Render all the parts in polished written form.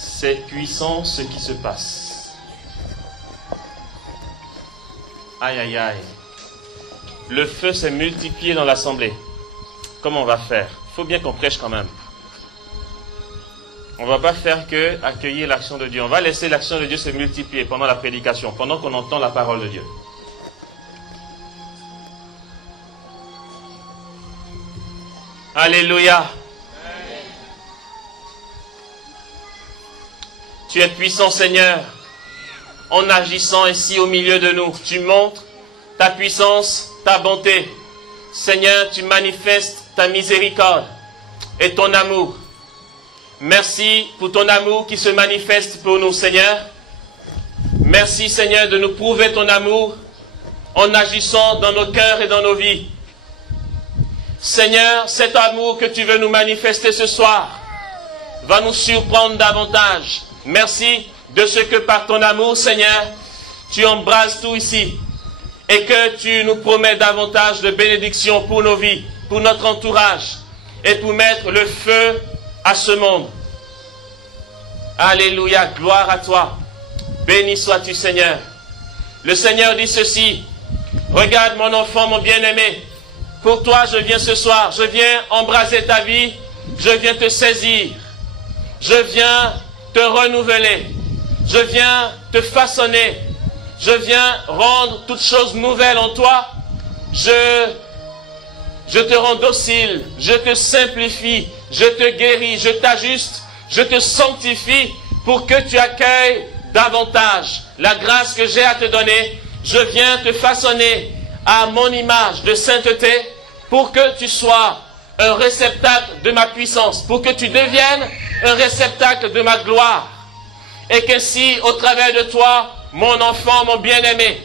C'est puissant ce qui se passe. Aïe, aïe, aïe. Le feu s'est multiplié dans l'assemblée. Comment on va faire? Il faut bien qu'on prêche quand même. On ne va pas faire que accueillir l'action de Dieu. On va laisser l'action de Dieu se multiplier pendant la prédication, pendant qu'on entend la parole de Dieu. Alléluia. Tu es puissant, Seigneur, en agissant ici au milieu de nous. Tu montres ta puissance, ta bonté. Seigneur, tu manifestes ta miséricorde et ton amour. Merci pour ton amour qui se manifeste pour nous, Seigneur. Merci, Seigneur, de nous prouver ton amour en agissant dans nos cœurs et dans nos vies. Seigneur, cet amour que tu veux nous manifester ce soir va nous surprendre davantage. Merci de ce que par ton amour, Seigneur, tu embrases tout ici et que tu nous promets davantage de bénédictions pour nos vies, pour notre entourage et pour mettre le feu à ce monde. Alléluia, gloire à toi. Béni sois-tu, Seigneur. Le Seigneur dit ceci: regarde mon enfant, mon bien-aimé, pour toi je viens ce soir, je viens embraser ta vie, je viens te saisir, je viens te renouveler, je viens te façonner, je viens rendre toutes choses nouvelles en toi, je te rends docile, je te simplifie, je te guéris, je t'ajuste, je te sanctifie pour que tu accueilles davantage la grâce que j'ai à te donner. Je viens te façonner à mon image de sainteté pour que tu sois un réceptacle de ma puissance, pour que tu deviennes un réceptacle de ma gloire. Et qu'ainsi, au travers de toi, mon enfant, mon bien-aimé,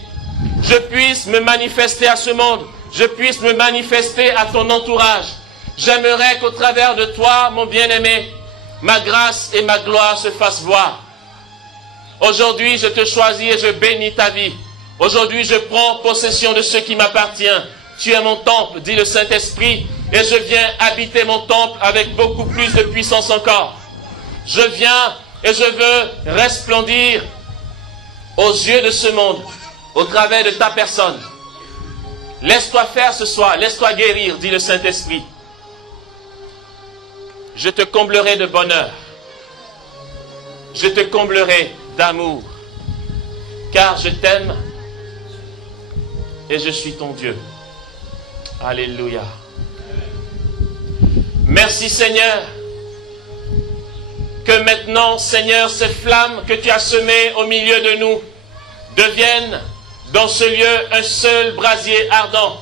je puisse me manifester à ce monde, je puisse me manifester à ton entourage. J'aimerais qu'au travers de toi, mon bien-aimé, ma grâce et ma gloire se fassent voir. Aujourd'hui, je te choisis et je bénis ta vie. Aujourd'hui, je prends possession de ce qui m'appartient. Tu es mon temple, dit le Saint-Esprit, et je viens habiter mon temple avec beaucoup plus de puissance encore. Je viens et je veux resplendir aux yeux de ce monde, au travers de ta personne. Laisse-toi faire ce soir, laisse-toi guérir, dit le Saint-Esprit. Je te comblerai de bonheur. Je te comblerai d'amour. Car je t'aime et je suis ton Dieu. Alléluia. Merci Seigneur. Que maintenant, Seigneur, ces flammes que tu as semées au milieu de nous deviennent dans ce lieu un seul brasier ardent.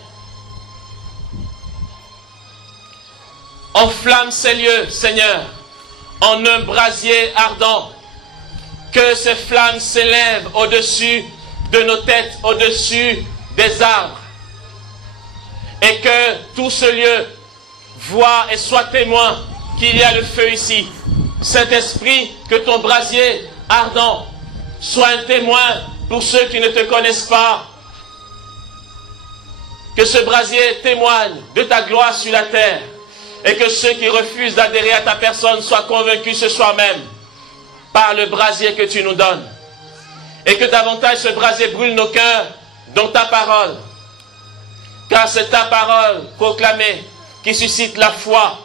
Enflamme ces lieux, Seigneur, en un brasier ardent. Que ces flammes s'élèvent au-dessus de nos têtes, au-dessus des arbres. Et que tout ce lieu voit et soit témoin qu'il y a le feu ici. Saint-Esprit, que ton brasier ardent soit un témoin pour ceux qui ne te connaissent pas. Que ce brasier témoigne de ta gloire sur la terre. Et que ceux qui refusent d'adhérer à ta personne soient convaincus ce soir même par le brasier que tu nous donnes. Et que davantage ce brasier brûle nos cœurs dans ta parole. Car c'est ta parole proclamée qui suscite la foi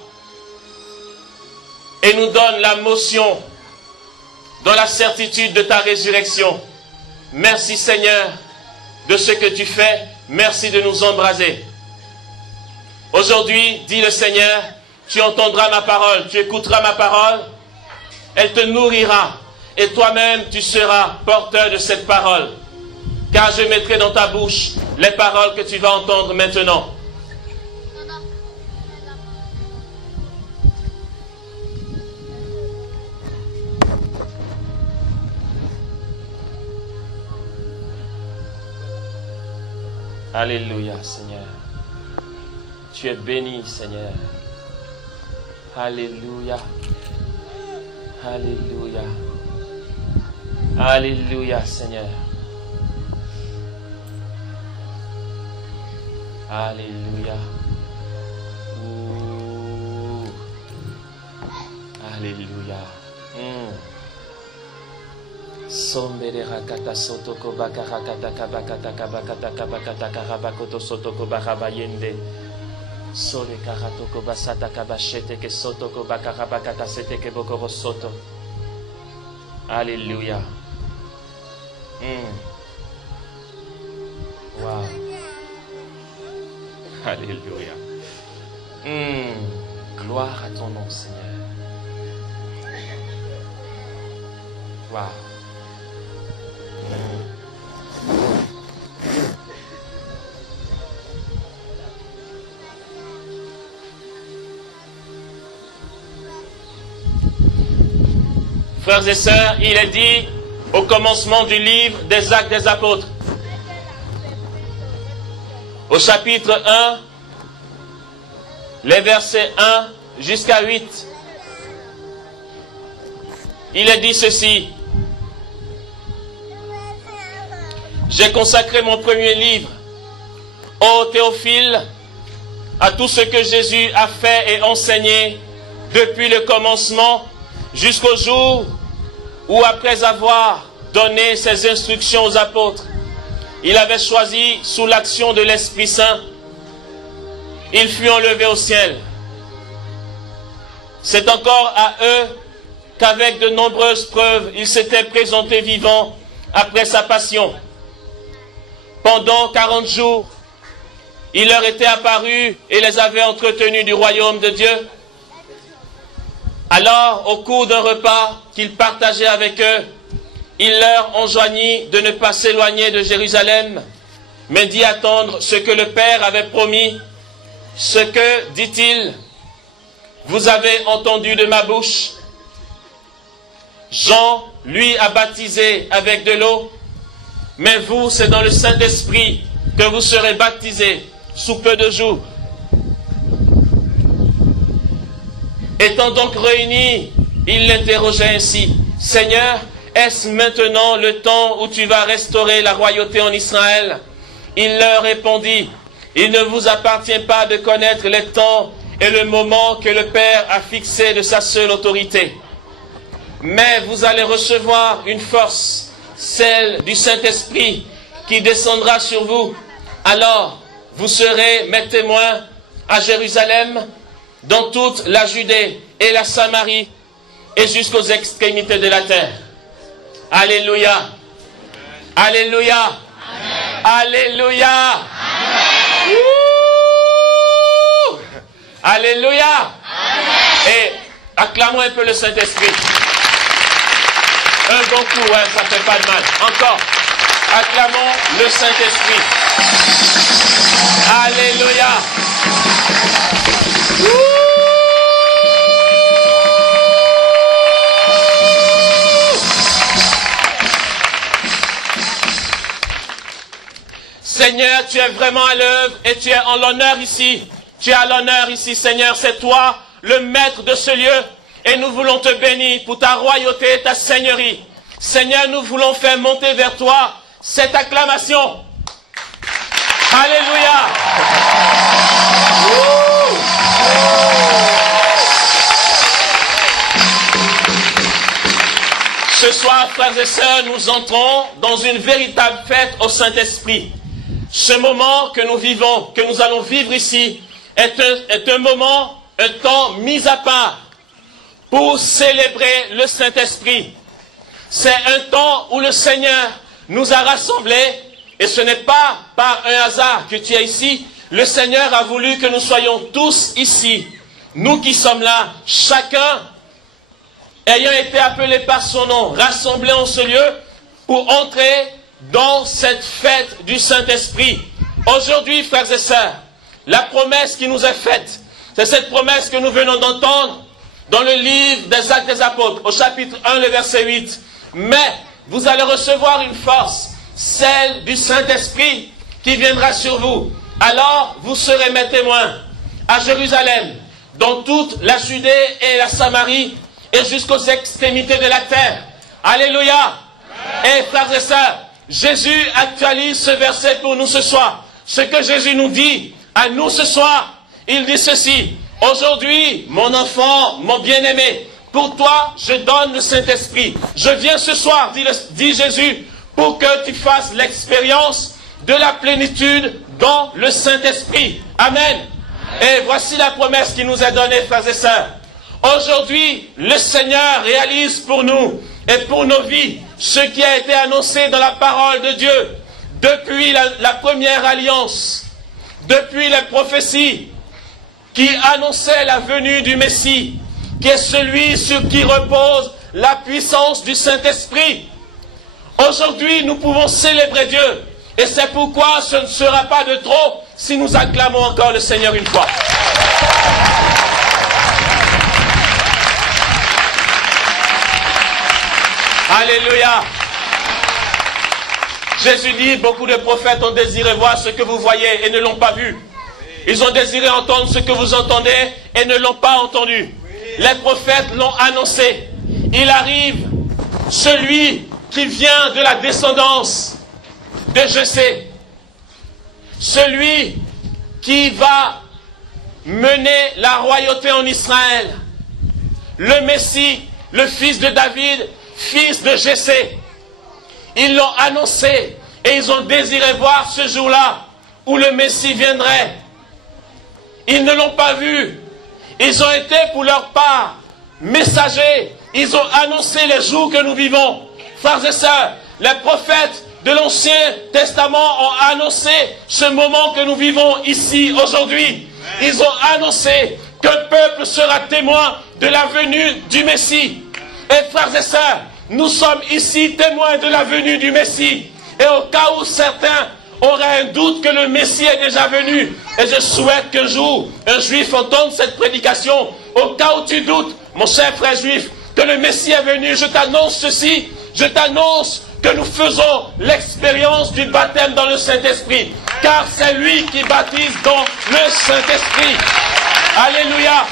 et nous donne la motion dans la certitude de ta résurrection. Merci Seigneur de ce que tu fais. Merci de nous embraser. Aujourd'hui, dit le Seigneur, tu entendras ma parole, tu écouteras ma parole, elle te nourrira et toi-même tu seras porteur de cette parole. Car je mettrai dans ta bouche les paroles que tu vas entendre maintenant. Alléluia, Seigneur. Tu es béni, Seigneur. Alléluia. Alléluia. Alléluia, Seigneur. Alléluia. Ouh. Alléluia. Sombere rakata sotoko bakarakata kabakata kabakata kabakata karabakoto sotoko barabayende. Sole karatoko basata kabashete ke sotoko bakarabakata sete ke bokoro soto. Alléluia. Wow. Alléluia. Gloire à ton nom, Seigneur. Wow. Frères et sœurs, il est dit au commencement du livre des Actes des Apôtres, au chapitre 1, les versets 1 jusqu'à 8, il est dit ceci: j'ai consacré mon premier livre, ô Théophile, à tout ce que Jésus a fait et enseigné depuis le commencement jusqu'au jour où, après avoir donné ses instructions aux apôtres, il avait choisi sous l'action de l'Esprit Saint, il fut enlevé au ciel. C'est encore à eux qu'avec de nombreuses preuves, il s'était présenté vivant après sa passion. Pendant 40 jours, il leur était apparu et les avait entretenus du royaume de Dieu. Alors, au cours d'un repas qu'il partageait avec eux, il leur enjoignit de ne pas s'éloigner de Jérusalem, mais d'y attendre ce que le Père avait promis, ce que, dit-il, vous avez entendu de ma bouche. Jean, lui, a baptisé avec de l'eau, mais vous, c'est dans le Saint-Esprit que vous serez baptisés sous peu de jours. Étant donc réunis, il l'interrogeait ainsi: Seigneur, est-ce maintenant le temps où tu vas restaurer la royauté en Israël? Il leur répondit: il ne vous appartient pas de connaître les temps et le moment que le Père a fixé de sa seule autorité. Mais vous allez recevoir une force, celle du Saint-Esprit, qui descendra sur vous. Alors, vous serez mes témoins à Jérusalem, dans toute la Judée et la Samarie, et jusqu'aux extrémités de la terre. Alléluia. Alléluia. Amen. Alléluia. Amen. Alléluia. Amen. Et acclamons un peu le Saint-Esprit. Un bon coup, hein, ça ne fait pas de mal. Encore. Acclamons le Saint-Esprit. Alléluia. Seigneur, tu es vraiment à l'œuvre et tu es en l'honneur ici. Tu es à l'honneur ici, Seigneur. C'est toi, le maître de ce lieu. Et nous voulons te bénir pour ta royauté et ta seigneurie. Seigneur, nous voulons faire monter vers toi cette acclamation. Alléluia. Ce soir, frères et sœurs, nous entrons dans une véritable fête au Saint-Esprit. Ce moment que nous vivons, que nous allons vivre ici, est un moment, un temps mis à part pour célébrer le Saint-Esprit. C'est un temps où le Seigneur nous a rassemblés, et ce n'est pas par un hasard que tu es ici. Le Seigneur a voulu que nous soyons tous ici, nous qui sommes là, chacun ayant été appelé par son nom, rassemblés en ce lieu pour entrer dans cette fête du Saint-Esprit. Aujourd'hui, frères et sœurs, la promesse qui nous est faite, c'est cette promesse que nous venons d'entendre dans le livre des Actes des Apôtres, au chapitre 1, le verset 8. Mais vous allez recevoir une force, celle du Saint-Esprit, qui viendra sur vous. Alors vous serez mes témoins à Jérusalem, dans toute la Judée et la Samarie, et jusqu'aux extrémités de la terre. Alléluia. Et frères et sœurs, Jésus actualise ce verset pour nous ce soir. Ce que Jésus nous dit à nous ce soir, il dit ceci: aujourd'hui, mon enfant, mon bien-aimé, pour toi, je donne le Saint-Esprit. Je viens ce soir, dit Jésus, pour que tu fasses l'expérience de la plénitude dans le Saint-Esprit. Amen. Et voici la promesse qui nous est donnée, frères et sœurs. Aujourd'hui, le Seigneur réalise pour nous et pour nos vies ce qui a été annoncé dans la parole de Dieu depuis la première alliance, depuis les prophéties qui annonçaient la venue du Messie, qui est celui sur qui repose la puissance du Saint-Esprit. Aujourd'hui, nous pouvons célébrer Dieu. Et c'est pourquoi ce ne sera pas de trop si nous acclamons encore le Seigneur une fois. Alléluia. Jésus dit, beaucoup de prophètes ont désiré voir ce que vous voyez et ne l'ont pas vu. Ils ont désiré entendre ce que vous entendez et ne l'ont pas entendu. Les prophètes l'ont annoncé. Il arrive celui qui vient de la descendance de Jessé. Celui qui va mener la royauté en Israël. Le Messie, le fils de David, fils de Jessé. Ils l'ont annoncé et ils ont désiré voir ce jour-là où le Messie viendrait. Ils ne l'ont pas vu. Ils ont été pour leur part messagers. Ils ont annoncé les jours que nous vivons. Frères et sœurs, les prophètes de l'Ancien Testament ont annoncé ce moment que nous vivons ici aujourd'hui. Ils ont annoncé que le peuple sera témoin de la venue du Messie. Et frères et sœurs, nous sommes ici témoins de la venue du Messie. Et au cas où certains auraient un doute que le Messie est déjà venu, et je souhaite qu'un jour, un juif entende cette prédication, au cas où tu doutes, mon cher frère juif, que le Messie est venu, je t'annonce ceci, je t'annonce que nous faisons l'expérience du baptême dans le Saint-Esprit, car c'est lui qui baptise dans le Saint-Esprit. Alléluia.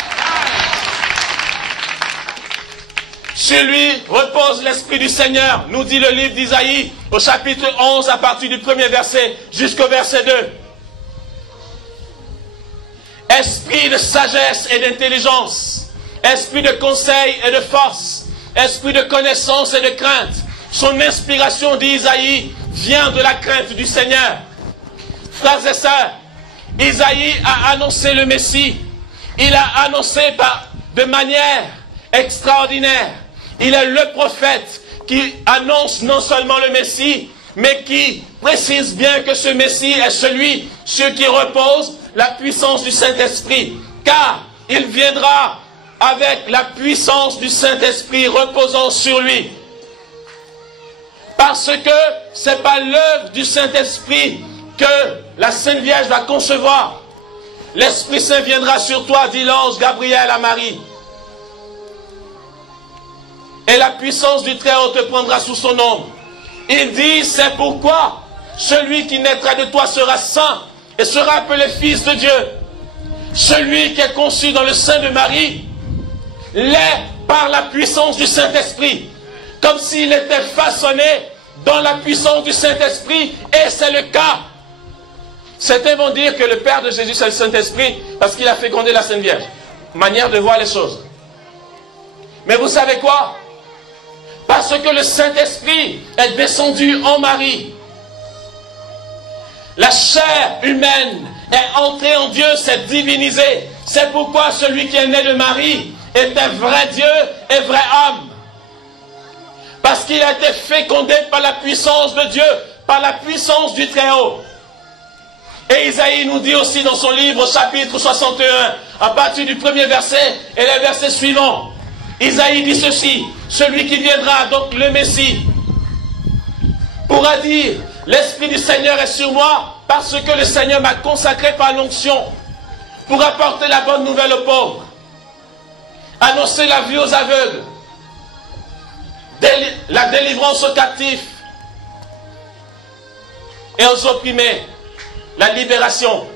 Sur lui repose l'Esprit du Seigneur, nous dit le livre d'Isaïe, au chapitre 11, à partir du premier verset jusqu'au verset 2. Esprit de sagesse et d'intelligence, esprit de conseil et de force, esprit de connaissance et de crainte. Son inspiration, dit Isaïe, vient de la crainte du Seigneur. Frères et sœurs, Isaïe a annoncé le Messie. Il a annoncé de manière extraordinaire. Il est le prophète qui annonce non seulement le Messie, mais qui précise bien que ce Messie est celui sur qui repose la puissance du Saint-Esprit. Car il viendra avec la puissance du Saint-Esprit reposant sur lui. Parce que ce n'est pas l'œuvre du Saint-Esprit que la Sainte Vierge va concevoir. L'Esprit Saint viendra sur toi, dit l'ange Gabriel à Marie. Et la puissance du Très-Haut te prendra sous son ombre. Il dit, c'est pourquoi celui qui naîtra de toi sera saint et sera appelé fils de Dieu. Celui qui est conçu dans le sein de Marie l'est par la puissance du Saint-Esprit. Comme s'il était façonné dans la puissance du Saint-Esprit, et c'est le cas. Certains vont dire que le Père de Jésus c'est le Saint-Esprit parce qu'il a fécondé la Sainte Vierge. Manière de voir les choses. Mais vous savez quoi? Parce que le Saint-Esprit est descendu en Marie. La chair humaine est entrée en Dieu, s'est divinisée. C'est pourquoi celui qui est né de Marie est un vrai Dieu et vrai homme. Parce qu'il a été fécondé par la puissance de Dieu, par la puissance du Très-Haut. Et Isaïe nous dit aussi dans son livre, chapitre 61, à partir du premier verset et les versets suivants, Isaïe dit ceci, celui qui viendra, donc le Messie, pourra dire, l'Esprit du Seigneur est sur moi, parce que le Seigneur m'a consacré par l'onction, pour apporter la bonne nouvelle aux pauvres, annoncer la vue aux aveugles, la délivrance aux captifs, et aux opprimés, la libération.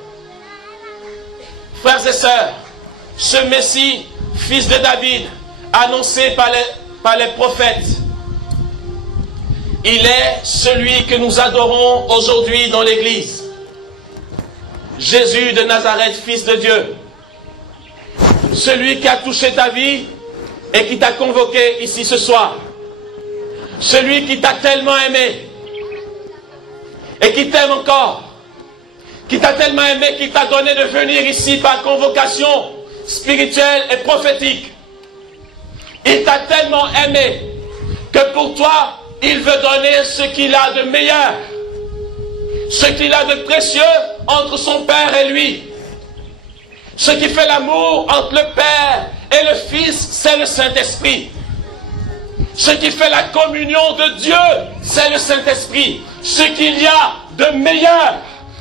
Frères et sœurs, ce Messie, fils de David, annoncé par les prophètes, il est celui que nous adorons aujourd'hui dans l'Église. Jésus de Nazareth, fils de Dieu. Celui qui a touché ta vie et qui t'a convoqué ici ce soir. Celui qui t'a tellement aimé et qui t'aime encore, qui t'a tellement aimé, qui t'a donné de venir ici par convocation spirituelle et prophétique. Il t'a tellement aimé que pour toi, il veut donner ce qu'il a de meilleur, ce qu'il a de précieux entre son Père et lui. Ce qui fait l'amour entre le Père et le Fils, c'est le Saint-Esprit. Ce qui fait la communion de Dieu, c'est le Saint-Esprit. Ce qu'il y a de meilleur,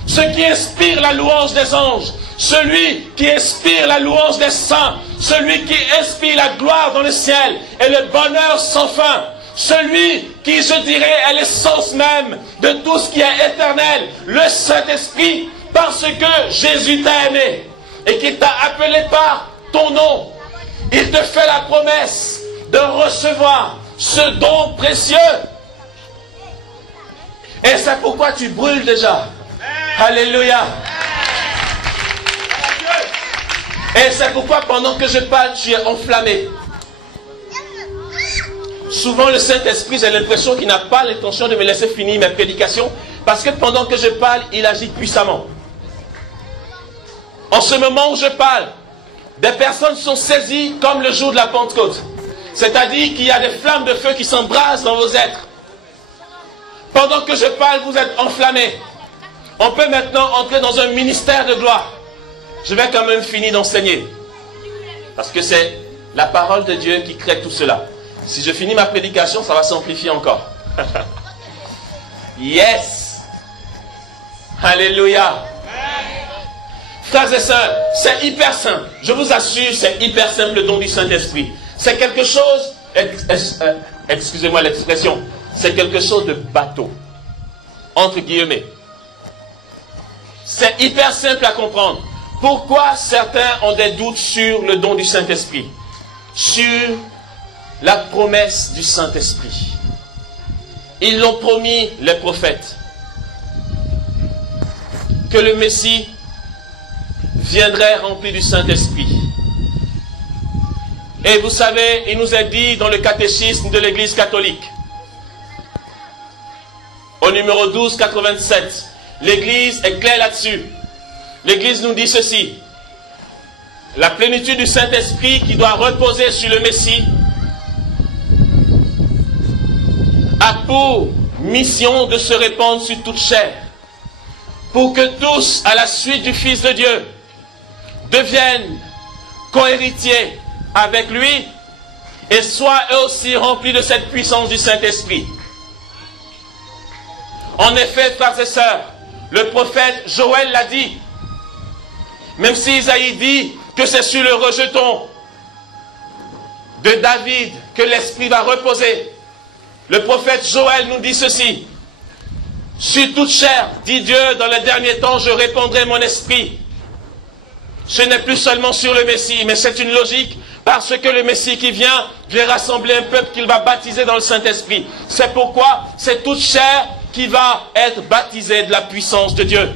ce qui inspire la louange des anges, celui qui inspire la louange des saints, celui qui inspire la gloire dans le ciel et le bonheur sans fin, celui qui, je dirais, est l'essence même de tout ce qui est éternel, le Saint-Esprit, parce que Jésus t'a aimé et qu'il t'a appelé par ton nom. Il te fait la promesse de recevoir ce don précieux. Et c'est pourquoi tu brûles déjà. Alléluia. Et c'est pourquoi pendant que je parle, tu es enflammé. Souvent le Saint-Esprit, j'ai l'impression qu'il n'a pas l'intention de me laisser finir mes prédications, parce que pendant que je parle, il agit puissamment. En ce moment où je parle, des personnes sont saisies comme le jour de la Pentecôte. C'est-à-dire qu'il y a des flammes de feu qui s'embrasent dans vos êtres. Pendant que je parle, vous êtes enflammés. On peut maintenant entrer dans un ministère de gloire. Je vais quand même finir d'enseigner. Parce que c'est la parole de Dieu qui crée tout cela. Si je finis ma prédication, ça va s'amplifier encore. Yes! Alléluia! Frères et sœurs, c'est hyper simple. Je vous assure, c'est hyper simple le don du Saint-Esprit. C'est quelque chose, excusez-moi l'expression, c'est quelque chose de bateau. Entre guillemets. C'est hyper simple à comprendre. Pourquoi certains ont des doutes sur le don du Saint-Esprit? Sur la promesse du Saint-Esprit. Ils l'ont promis, les prophètes, que le Messie viendrait rempli du Saint-Esprit. Et vous savez, il nous est dit dans le catéchisme de l'Église catholique, au numéro 1287, l'Église est claire là-dessus. L'Église nous dit ceci: la plénitude du Saint-Esprit qui doit reposer sur le Messie a pour mission de se répandre sur toute chair, pour que tous, à la suite du Fils de Dieu, deviennent cohéritiers avec lui et soient eux aussi remplis de cette puissance du Saint-Esprit. En effet, frères et sœurs, le prophète Joël l'a dit, même si Isaïe dit que c'est sur le rejeton de David que l'Esprit va reposer, le prophète Joël nous dit ceci: sur toute chair, dit Dieu, dans les derniers temps, je répandrai mon esprit. Ce n'est plus seulement sur le Messie, mais c'est une logique, parce que le Messie qui vient rassembler un peuple qu'il va baptiser dans le Saint-Esprit. C'est pourquoi c'est toute chair qui va être baptisée de la puissance de Dieu.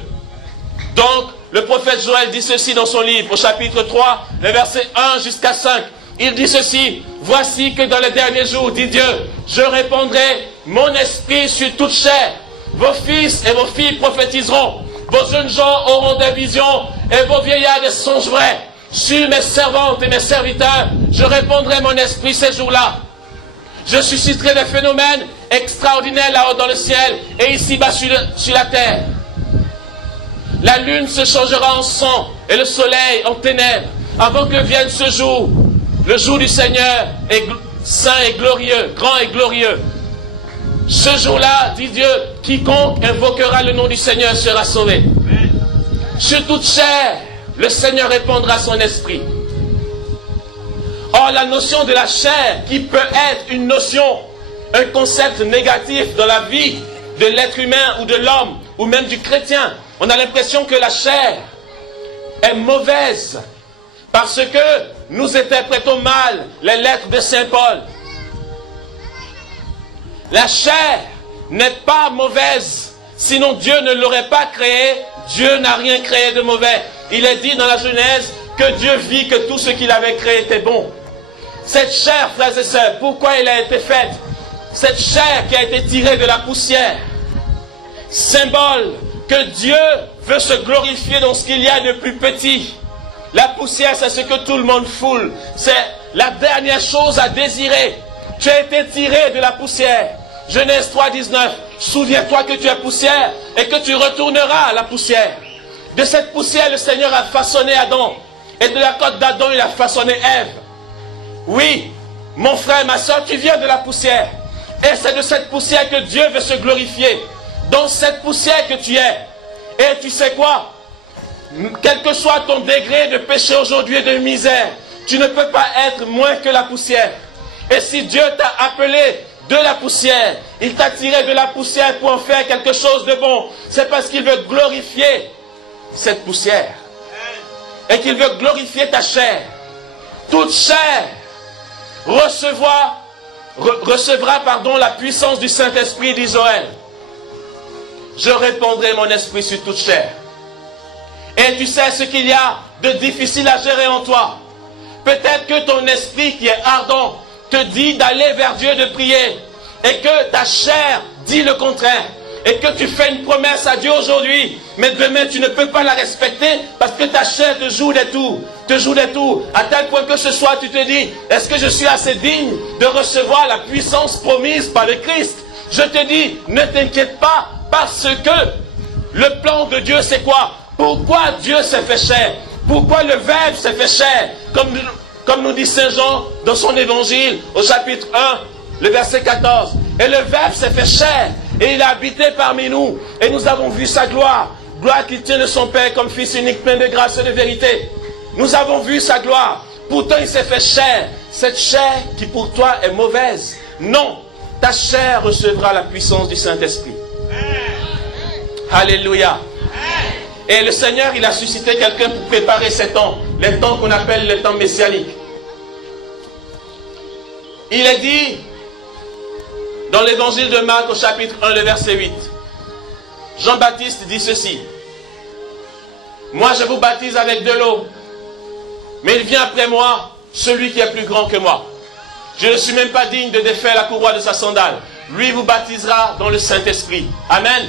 Donc, le prophète Joël dit ceci dans son livre, au chapitre 3, les versets 1 jusqu'à 5. Il dit ceci: voici que dans les derniers jours, dit Dieu, je répandrai mon esprit sur toute chair. Vos fils et vos filles prophétiseront. Vos jeunes gens auront des visions et vos vieillards des songes vrais. Sur mes servantes et mes serviteurs, je répandrai mon esprit ces jours-là. Je susciterai des phénomènes extraordinaires là-haut dans le ciel et ici-bas sur la terre. La lune se changera en sang et le soleil en ténèbres avant que vienne ce jour. Le jour du Seigneur est saint et glorieux, grand et glorieux. Ce jour-là, dit Dieu, quiconque invoquera le nom du Seigneur sera sauvé. Sur toute chair, le Seigneur répandra son esprit. Or, la notion de la chair, qui peut être une notion, un concept négatif dans la vie de l'être humain ou de l'homme, ou même du chrétien, on a l'impression que la chair est mauvaise, parce que nous interprétons mal les lettres de Saint Paul. La chair n'est pas mauvaise, sinon Dieu ne l'aurait pas créée. Dieu n'a rien créé de mauvais. Il est dit dans la Genèse que Dieu vit que tout ce qu'il avait créé était bon. Cette chair, frères et sœurs, pourquoi elle a été faite? Cette chair qui a été tirée de la poussière, symbole que Dieu veut se glorifier dans ce qu'il y a de plus petit. La poussière, c'est ce que tout le monde foule. C'est la dernière chose à désirer. Tu as été tiré de la poussière. Genèse 3, 19. Souviens-toi que tu es poussière et que tu retourneras à la poussière. De cette poussière, le Seigneur a façonné Adam. Et de la côte d'Adam, il a façonné Ève. Oui, mon frère, ma soeur, tu viens de la poussière. Et c'est de cette poussière que Dieu veut se glorifier. Dans cette poussière que tu es. Et tu sais quoi? Quel que soit ton degré de péché aujourd'hui et de misère, tu ne peux pas être moins que la poussière. Et si Dieu t'a appelé de la poussière, il t'a tiré de la poussière pour en faire quelque chose de bon, c'est parce qu'il veut glorifier cette poussière. Et qu'il veut glorifier ta chair. Toute chair recevra la puissance du Saint-Esprit d'Israël. Je répandrai mon esprit sur toute chair. Et tu sais ce qu'il y a de difficile à gérer en toi. Peut-être que ton esprit qui est ardent te dit d'aller vers Dieu, de prier. Et que ta chair dit le contraire. Et que tu fais une promesse à Dieu aujourd'hui. Mais demain tu ne peux pas la respecter parce que ta chair te joue des tours. Te joue des tours. À tel point que ce soir tu te dis, est-ce que je suis assez digne de recevoir la puissance promise par le Christ? Je te dis, ne t'inquiète pas. Parce que le plan de Dieu c'est quoi? Pourquoi Dieu s'est fait chair? Pourquoi le Verbe s'est fait chair? Comme nous dit Saint Jean dans son évangile au chapitre 1, le verset 14. Et le Verbe s'est fait chair et il a habité parmi nous. Et nous avons vu sa gloire. Gloire qu'il tient de son Père comme Fils unique, plein de grâce et de vérité. Nous avons vu sa gloire. Pourtant il s'est fait chair. Cette chair qui pour toi est mauvaise. Non, ta chair recevra la puissance du Saint-Esprit. Alléluia. Et le Seigneur, il a suscité quelqu'un pour préparer ces temps. Les temps qu'on appelle les temps messianiques. Il est dit dans l'évangile de Marc au chapitre 1, le verset 8. Jean-Baptiste dit ceci. Moi je vous baptise avec de l'eau. Mais il vient après moi, celui qui est plus grand que moi. Je ne suis même pas digne de défaire la courroie de sa sandale. Lui vous baptisera dans le Saint-Esprit. Amen.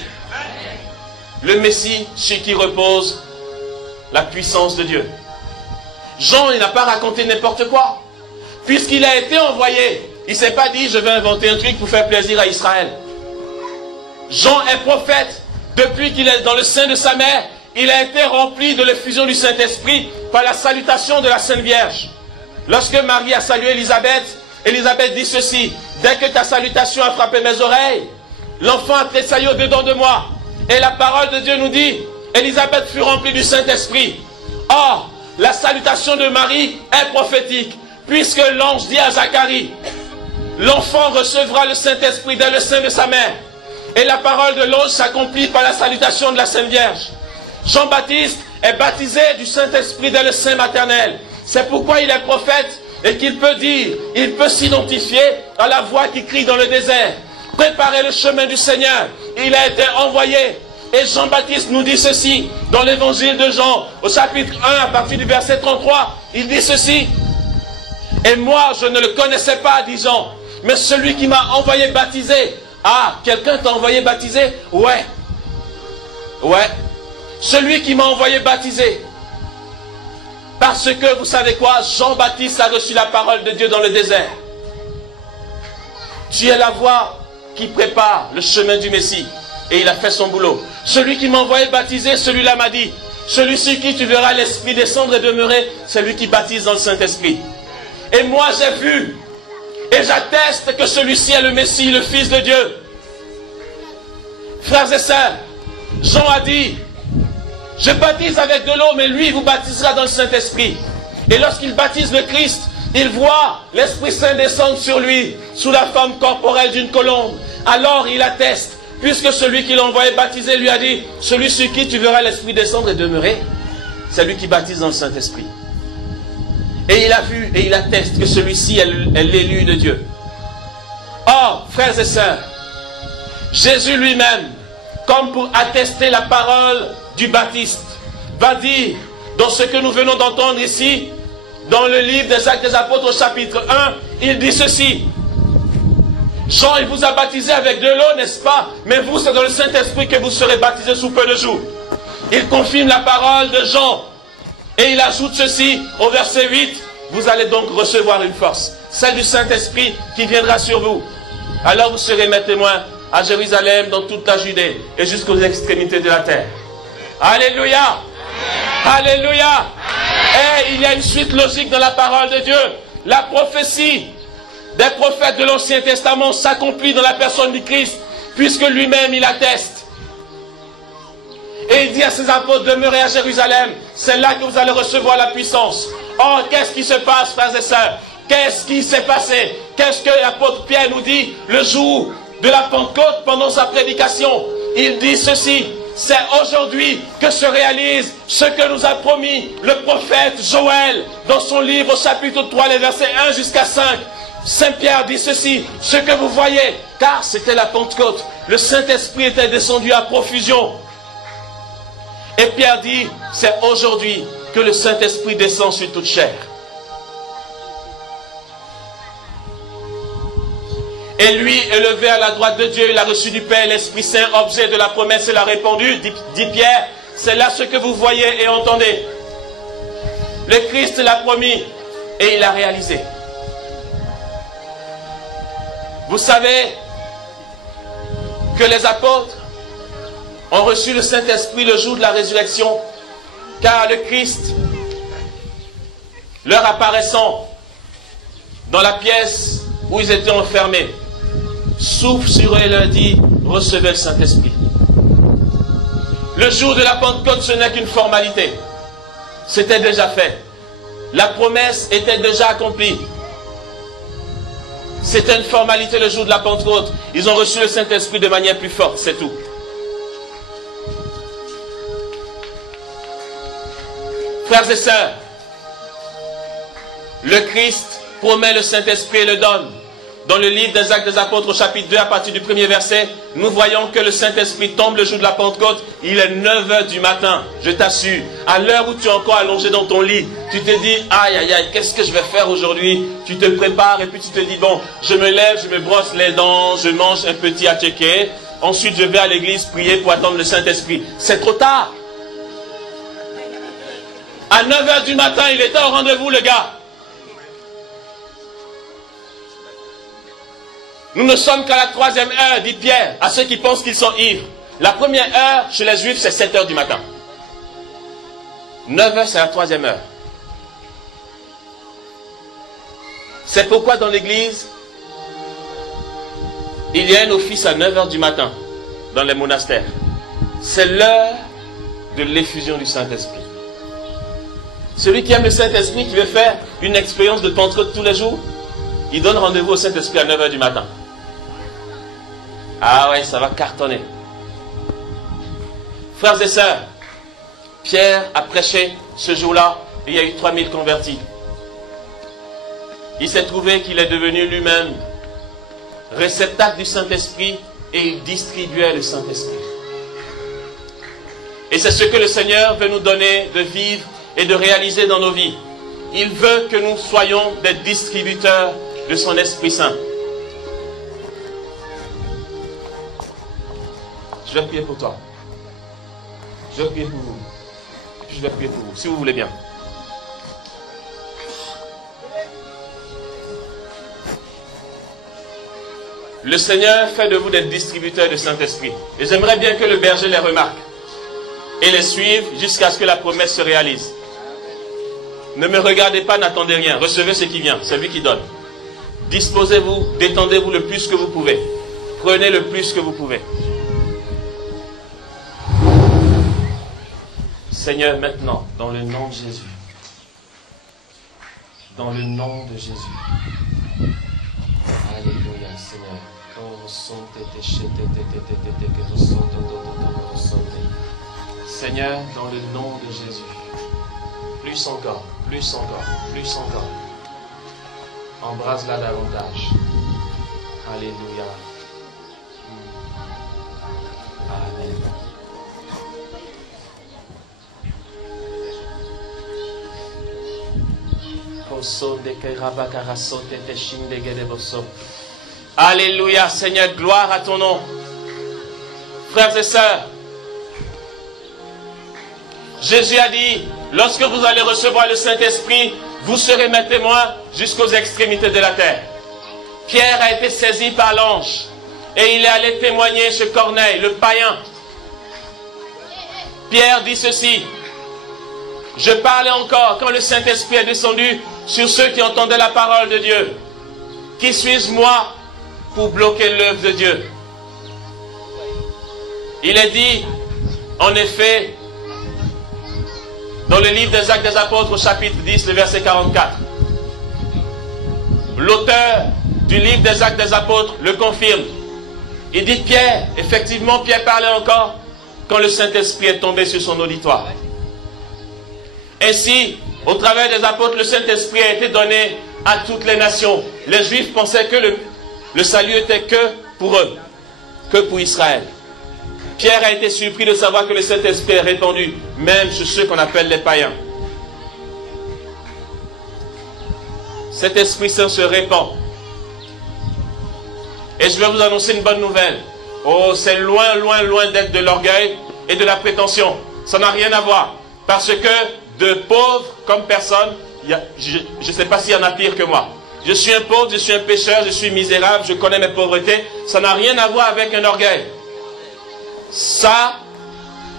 Le Messie chez qui repose la puissance de Dieu. Jean, il n'a pas raconté n'importe quoi. Puisqu'il a été envoyé, il ne s'est pas dit, je vais inventer un truc pour faire plaisir à Israël. Jean est prophète. Depuis qu'il est dans le sein de sa mère, il a été rempli de l'effusion du Saint-Esprit par la salutation de la Sainte Vierge. Lorsque Marie a salué Élisabeth, Élisabeth dit ceci. Dès que ta salutation a frappé mes oreilles, l'enfant a tressailli au-dedans de moi. Et la parole de Dieu nous dit, Élisabeth fut remplie du Saint-Esprit. Or, la salutation de Marie est prophétique, puisque l'ange dit à Zacharie, l'enfant recevra le Saint-Esprit dans le sein de sa mère. Et la parole de l'ange s'accomplit par la salutation de la Sainte Vierge. Jean-Baptiste est baptisé du Saint-Esprit dans le sein maternel. C'est pourquoi il est prophète et qu'il peut dire, il peut s'identifier à la voix qui crie dans le désert. Préparez le chemin du Seigneur. Il a été envoyé. Et Jean-Baptiste nous dit ceci dans l'évangile de Jean, au chapitre 1, à partir du verset 33. Il dit ceci. Et moi, je ne le connaissais pas, dit Jean, mais celui qui m'a envoyé baptiser. Ah, quelqu'un t'a envoyé baptiser? Ouais. Ouais. Celui qui m'a envoyé baptiser. Parce que, vous savez quoi? Jean-Baptiste a reçu la parole de Dieu dans le désert. Tu es la voix qui prépare le chemin du Messie. Et il a fait son boulot. Celui qui m'a envoyé baptiser, celui-là m'a dit, celui sur qui tu verras l'Esprit descendre et demeurer, c'est lui qui baptise dans le Saint-Esprit. Et moi j'ai vu, et j'atteste que celui-ci est le Messie, le Fils de Dieu. Frères et sœurs, Jean a dit, je baptise avec de l'eau, mais lui vous baptisera dans le Saint-Esprit. Et lorsqu'il baptise le Christ, il voit l'Esprit Saint descendre sur lui, sous la forme corporelle d'une colombe. Alors il atteste, puisque celui qui l'a envoyé baptiser lui a dit, celui sur qui tu verras l'Esprit descendre et demeurer, c'est lui qui baptise dans le Saint-Esprit. Et il a vu et il atteste que celui-ci est l'élu de Dieu. Or, frères et sœurs, Jésus lui-même, comme pour attester la parole du Baptiste, va dire, dans ce que nous venons d'entendre ici, Dans le livre des Actes des Apôtres au chapitre 1, il dit ceci. Jean, il vous a baptisé avec de l'eau, n'est-ce pas? Mais vous, c'est dans le Saint-Esprit que vous serez baptisés sous peu de jours. Il confirme la parole de Jean. Et il ajoute ceci au verset 8. Vous allez donc recevoir une force. Celle du Saint-Esprit qui viendra sur vous. Alors vous serez mes témoins à Jérusalem, dans toute la Judée et jusqu'aux extrémités de la terre. Alléluia! Alléluia! Et il y a une suite logique dans la parole de Dieu. La prophétie des prophètes de l'Ancien Testament s'accomplit dans la personne du Christ, puisque lui-même il atteste. Et il dit à ses apôtres, demeurez à Jérusalem, c'est là que vous allez recevoir la puissance. Oh, qu'est-ce qui se passe, frères et sœurs? Qu'est-ce qui s'est passé? Qu'est-ce que l'apôtre Pierre nous dit le jour de la Pentecôte pendant sa prédication? Il dit ceci, c'est aujourd'hui que se réalise ce que nous a promis le prophète Joël dans son livre au chapitre 3, les versets 1 jusqu'à 5. Saint Pierre dit ceci, ce que vous voyez, car c'était la Pentecôte, le Saint-Esprit était descendu à profusion. Et Pierre dit, c'est aujourd'hui que le Saint-Esprit descend sur toute chair. Et lui, élevé à la droite de Dieu, il a reçu du Père l'Esprit Saint, objet de la promesse, il a répondu, dit Pierre, c'est là ce que vous voyez et entendez. Le Christ l'a promis et il a réalisé. Vous savez que les apôtres ont reçu le Saint-Esprit le jour de la résurrection, car le Christ, leur apparaissant dans la pièce où ils étaient enfermés, souffle sur eux et leur dit, recevez le Saint-Esprit. Le jour de la Pentecôte, ce n'est qu'une formalité. C'était déjà fait. La promesse était déjà accomplie. C'était une formalité le jour de la Pentecôte. Ils ont reçu le Saint-Esprit de manière plus forte, c'est tout. Frères et sœurs, le Christ promet le Saint-Esprit et le donne. Dans le livre des Actes des Apôtres au chapitre 2, à partir du premier verset, nous voyons que le Saint-Esprit tombe le jour de la Pentecôte. Il est 9 h du matin, je t'assure. À l'heure où tu es encore allongé dans ton lit, tu te dis, aïe, aïe, aïe, qu'est-ce que je vais faire aujourd'hui? Tu te prépares et puis tu te dis, bon, je me lève, je me brosse les dents, je mange un petit attiéké. Ensuite, je vais à l'église prier pour attendre le Saint-Esprit. C'est trop tard. À 9 h du matin, il était au rendez-vous, le gars. Nous ne sommes qu'à la 3e heure, dit Pierre, à ceux qui pensent qu'ils sont ivres. La première heure, chez les Juifs, c'est 7 h du matin. 9 h, c'est la 3e heure. C'est pourquoi dans l'église, il y a un office à 9 h du matin, dans les monastères. C'est l'heure de l'effusion du Saint-Esprit. Celui qui aime le Saint-Esprit, qui veut faire une expérience de Pentecôte tous les jours, il donne rendez-vous au Saint-Esprit à 9 h du matin. Ah ouais, ça va cartonner. Frères et sœurs, Pierre a prêché ce jour-là et il y a eu 3000 convertis. Il s'est trouvé qu'il est devenu lui-même réceptacle du Saint-Esprit et il distribuait le Saint-Esprit. Et c'est ce que le Seigneur veut nous donner de vivre et de réaliser dans nos vies. Il veut que nous soyons des distributeurs de son Esprit Saint. Je vais prier pour toi. Je vais prier pour vous. Et puis je vais prier pour vous, si vous voulez bien. Le Seigneur fait de vous des distributeurs de Saint-Esprit. Et j'aimerais bien que le berger les remarque et les suive jusqu'à ce que la promesse se réalise. Ne me regardez pas, n'attendez rien. Recevez ce qui vient, c'est lui qui donne. Disposez-vous, détendez-vous le plus que vous pouvez. Prenez le plus que vous pouvez. Seigneur, maintenant, dans le nom de Jésus. Dans le nom de Jésus. Alléluia, Seigneur. Seigneur, dans le nom de Jésus. Plus encore, plus encore, plus encore. Embrasse-la davantage. Alléluia. Amen. Alléluia, Seigneur, gloire à ton nom. Frères et sœurs, Jésus a dit, lorsque vous allez recevoir le Saint-Esprit, vous serez mes témoins jusqu'aux extrémités de la terre. Pierre a été saisi par l'ange et il est allé témoigner chez Corneille, le païen. Pierre dit ceci, je parlais encore quand le Saint-Esprit est descendu sur ceux qui entendaient la parole de Dieu. Qui suis-je moi pour bloquer l'œuvre de Dieu? Il est dit, en effet, dans le livre des Actes des Apôtres, au chapitre 10, le verset 44. L'auteur du livre des Actes des Apôtres le confirme. Il dit, Pierre, effectivement, Pierre parlait encore quand le Saint-Esprit est tombé sur son auditoire. Ainsi, au travers des apôtres, le Saint-Esprit a été donné à toutes les nations. Les Juifs pensaient que le salut était que pour eux, que pour Israël. Pierre a été surpris de savoir que le Saint-Esprit est répandu, même sur ceux qu'on appelle les païens. Cet Esprit Saint se répand. Et je vais vous annoncer une bonne nouvelle. Oh, c'est loin, loin, loin d'être de l'orgueil et de la prétention. Ça n'a rien à voir. Parce que de pauvres comme personne, je ne sais pas s'il y en a pire que moi. Je suis un pauvre, je suis un pécheur, je suis misérable, je connais mes pauvretés. Ça n'a rien à voir avec un orgueil. Ça a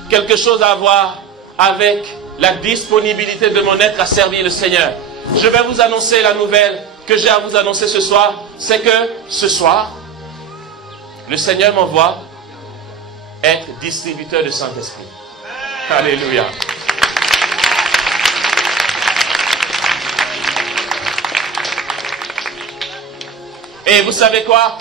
quelque chose à voir avec la disponibilité de mon être à servir le Seigneur. Je vais vous annoncer la nouvelle que j'ai à vous annoncer ce soir. C'est que ce soir, le Seigneur m'envoie être distributeur de Saint-Esprit. Alléluia. Et vous savez quoi?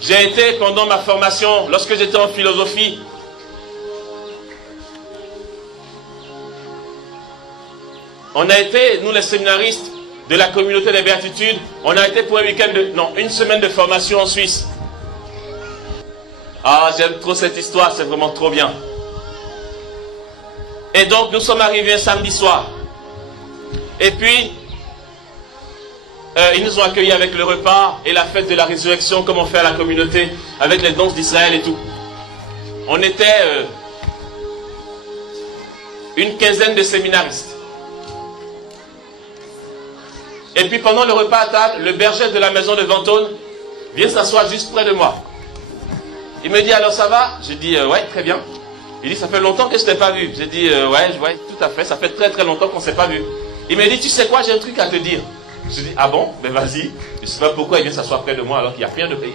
J'ai été pendant ma formation, lorsque j'étais en philosophie, on a été, nous les séminaristes de la communauté des béatitudes, on a été pour un week-end une semaine de formation en Suisse. Ah, j'aime trop cette histoire, c'est vraiment trop bien. Et donc, nous sommes arrivés un samedi soir. Et puis, ils nous ont accueillis avec le repas et la fête de la résurrection, comme on fait à la communauté, avec les danses d'Israël et tout. On était une quinzaine de séminaristes. Et puis pendant le repas à table, le berger de la maison de Ventône vient s'asseoir juste près de moi. Il me dit, alors ça va? J'ai dit, ouais, très bien. Il dit, ça fait longtemps que je ne t'ai pas vu. J'ai dit, ouais, tout à fait, ça fait très très longtemps qu'on ne s'est pas vu. Il me dit, tu sais quoi, j'ai un truc à te dire. Je dis, ah bon? Ben vas-y. Je ne sais pas pourquoi il vient s'asseoir près de moi alors qu'il y a plein de pays.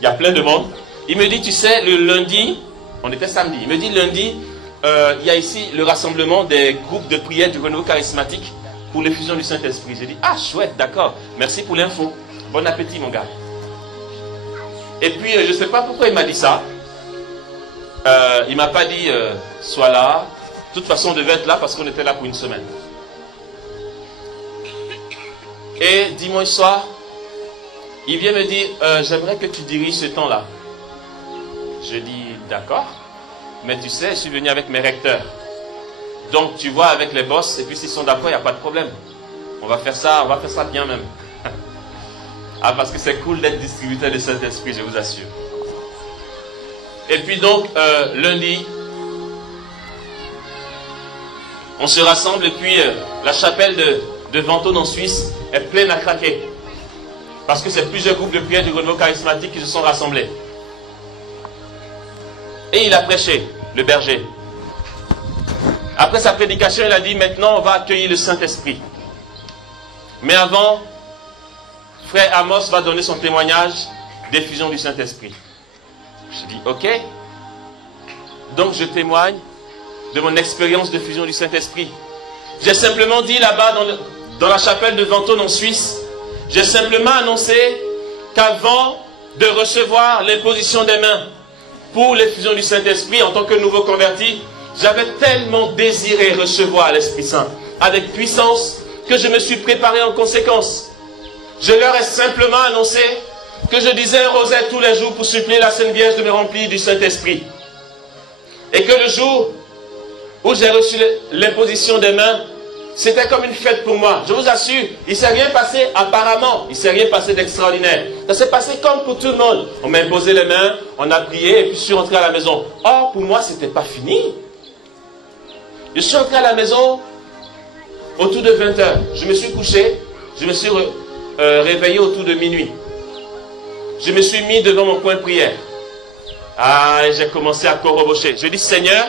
Il y a plein de monde. Il me dit, tu sais, le lundi, on était samedi, il me dit, lundi, il y a ici le rassemblement des groupes de prière du renouveau charismatique pour l'effusion du Saint-Esprit. J'ai dit, ah chouette, d'accord, merci pour l'info. Bon appétit mon gars. Et puis, je ne sais pas pourquoi il m'a dit ça. Il ne m'a pas dit, sois là. De toute façon, on devait être là parce qu'on était là pour une semaine. Et dimanche soir, il vient me dire, j'aimerais que tu diriges ce temps-là. Je dis, d'accord. Mais tu sais, je suis venu avec mes recteurs. Donc tu vois avec les boss, et puis s'ils sont d'accord, il n'y a pas de problème. On va faire ça bien même. Ah, parce que c'est cool d'être distributeur de Saint-Esprit, je vous assure. Et puis donc, lundi, on se rassemble, et puis la chapelle de Ventône en Suisse est pleine à craquer. Parce que c'est plusieurs groupes de prière du renouveau charismatique qui se sont rassemblés. Et il a prêché, le berger. Après sa prédication, il a dit, maintenant on va accueillir le Saint-Esprit. Mais avant, frère Amos va donner son témoignage d'effusion du Saint-Esprit. Je dis, ok. Donc je témoigne de mon expérience d'effusion du Saint-Esprit. J'ai simplement dit là-bas dans la chapelle de Ventône en Suisse, j'ai simplement annoncé qu'avant de recevoir l'imposition des mains pour l'effusion du Saint-Esprit en tant que nouveau converti, j'avais tellement désiré recevoir l'Esprit Saint avec puissance que je me suis préparé en conséquence. Je leur ai simplement annoncé que je disais un rosaire tous les jours pour supplier la Sainte Vierge de me remplir du Saint-Esprit. Et que le jour où j'ai reçu l'imposition des mains, c'était comme une fête pour moi. Je vous assure, il ne s'est rien passé apparemment. Il ne s'est rien passé d'extraordinaire. Ça s'est passé comme pour tout le monde. On m'a imposé les mains, on a prié et puis je suis rentré à la maison. Or, pour moi, ce n'était pas fini. Je suis rentré à la maison autour de 20 h. Je me suis couché, je me suis réveillé autour de minuit. Je me suis mis devant mon coin de prière. Ah, et j'ai commencé à corrobocher. Je dis, Seigneur,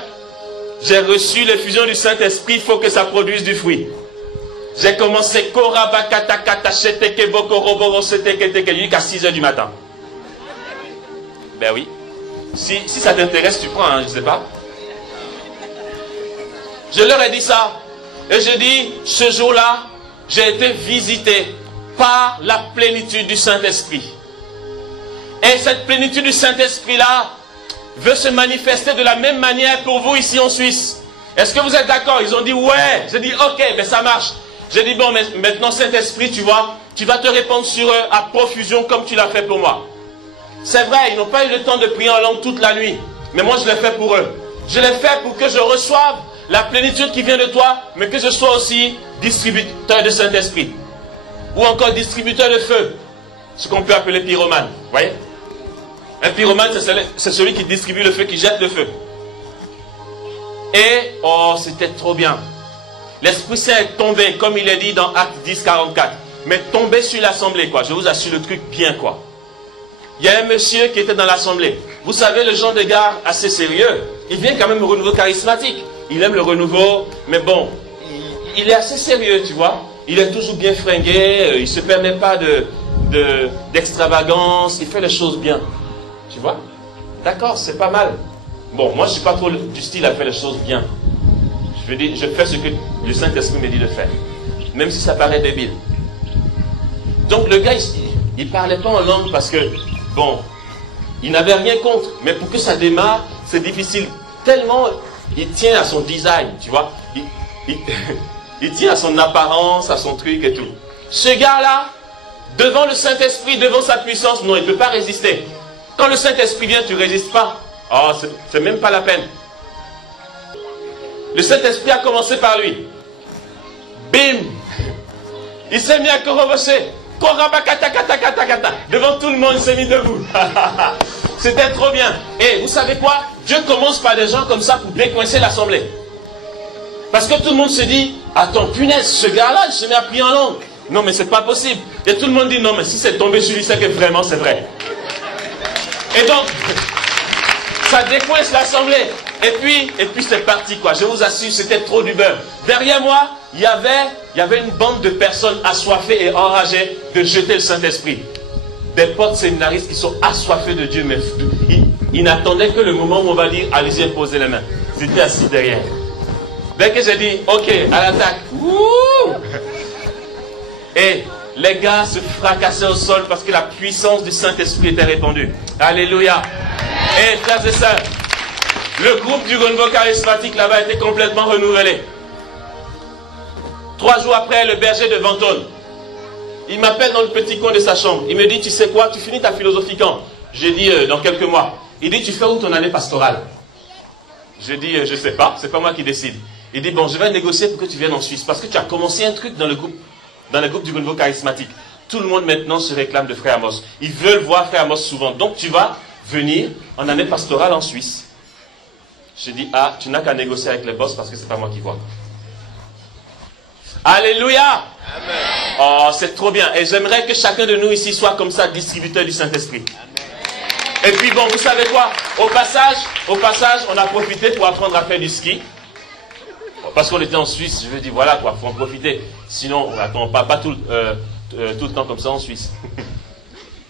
j'ai reçu l'effusion du Saint-Esprit, il faut que ça produise du fruit. J'ai commencé jusqu'à 6 h du matin. Ben oui. Si ça t'intéresse, tu prends, hein, je ne sais pas. Je leur ai dit ça. Et je dis, ce jour-là, j'ai été visité par la plénitude du Saint-Esprit. Et cette plénitude du Saint-Esprit-là veut se manifester de la même manière pour vous ici en Suisse. Est-ce que vous êtes d'accord? Ils ont dit ouais. J'ai dit ok, ben ça marche. J'ai dit bon, mais maintenant Saint-Esprit, tu vois, tu vas te répandre sur eux à profusion comme tu l'as fait pour moi. C'est vrai, ils n'ont pas eu le temps de prier en langue toute la nuit. Mais moi je l'ai fait pour eux. Je l'ai fait pour que je reçoive la plénitude qui vient de toi, mais que je sois aussi distributeur de Saint-Esprit. Ou encore distributeur de feu. Ce qu'on peut appeler pyromane. Vous voyez? Un pyromane, c'est celui qui distribue le feu, qui jette le feu. Et, oh, c'était trop bien. L'Esprit Saint est tombé, comme il est dit dans Actes 10, 44. Mais tombé sur l'assemblée, quoi. Je vous assure le truc bien, quoi. Il y a un monsieur qui était dans l'assemblée. Vous savez, le genre de gars assez sérieux, il vient quand même au renouveau charismatique. Il aime le renouveau, mais bon, il est assez sérieux, tu vois. Il est toujours bien fringué, il ne se permet pas d'extravagance, il fait les choses bien. Tu vois? D'accord, c'est pas mal. Bon, moi je ne suis pas trop du style à faire les choses bien. Je veux dire, je fais ce que le Saint-Esprit me dit de faire. Même si ça paraît débile. Donc le gars, il ne parlait pas en langue parce que, bon, il n'avait rien contre. Mais pour que ça démarre, c'est difficile. Tellement, il tient à son design, tu vois. Il tient à son apparence, à son truc et tout. Ce gars-là, devant le Saint-Esprit, devant sa puissance, non, il ne peut pas résister. Quand le Saint-Esprit vient, tu ne résistes pas. Oh, c'est même pas la peine. Le Saint-Esprit a commencé par lui. Bim! Il s'est mis à corrobocher. Devant tout le monde, il s'est mis debout. C'était trop bien. Et vous savez quoi? Dieu commence par des gens comme ça pour décoincer l'assemblée. Parce que tout le monde se dit, attends, punaise, ce gars-là, il se met à prier en langue. Non, mais c'est pas possible. Et tout le monde dit, non, mais si c'est tombé sur lui, c'est que vraiment c'est vrai. Et donc, ça décoince l'assemblée. Et puis c'est parti, quoi. Je vous assure, c'était trop du beurre. Derrière moi, il y avait une bande de personnes assoiffées et enragées de jeter le Saint-Esprit. Des potes séminaristes qui sont assoiffés de Dieu, mais ils n'attendaient que le moment où on va dire, allez-y, imposez les mains. Ils étaient assis derrière. Dès que j'ai dit, ok, à l'attaque. Et les gars se fracassaient au sol parce que la puissance du Saint-Esprit était répandue. Alléluia. Et frères et sœurs, le groupe du renouveau charismatique là-bas était complètement renouvelé. 3 jours après, le berger de Ventone, il m'appelle dans le petit coin de sa chambre. Il me dit, tu sais quoi, tu finis ta philosophie quand? J'ai dit, dans quelques mois. Il dit, tu fais où ton année pastorale? J'ai dit, je ne sais pas, c'est pas moi qui décide. Il dit, bon, je vais négocier pour que tu viennes en Suisse. Parce que tu as commencé un truc dans le groupe du renouveau charismatique. Tout le monde maintenant se réclame de Frère Amos. Ils veulent voir Frère Amos souvent. Donc tu vas venir en année pastorale en Suisse. J'ai dit, ah, tu n'as qu'à négocier avec les boss parce que c'est pas moi qui vois. Alléluia. Amen. Oh, c'est trop bien. Et j'aimerais que chacun de nous ici soit comme ça, distributeur du Saint-Esprit. Et puis bon, vous savez quoi? Au passage, on a profité pour apprendre à faire du ski. Parce qu'on était en Suisse, je veux dire, voilà quoi, faut en profiter. Sinon, attends, on ne parle pas tout le temps comme ça en Suisse.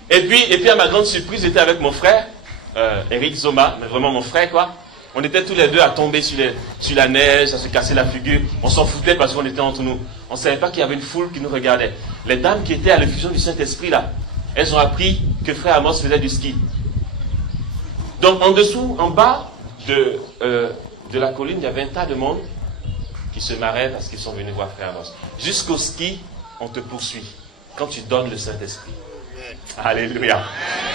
Et puis à ma grande surprise, j'étais avec mon frère, Eric Zoma, mais vraiment mon frère quoi. On était tous les deux à tomber sur la neige, à se casser la figure. On s'en foutait parce qu'on était entre nous. On ne savait pas qu'il y avait une foule qui nous regardait. Les dames qui étaient à l'effusion du Saint-Esprit là, elles ont appris que Frère Amos faisait du ski. Donc en dessous, en bas de la colline, il y avait un tas de monde qui se marraient parce qu'ils sont venus voir Frère Amos. Jusqu'au ski, on te poursuit quand tu donnes le Saint-Esprit. Alléluia.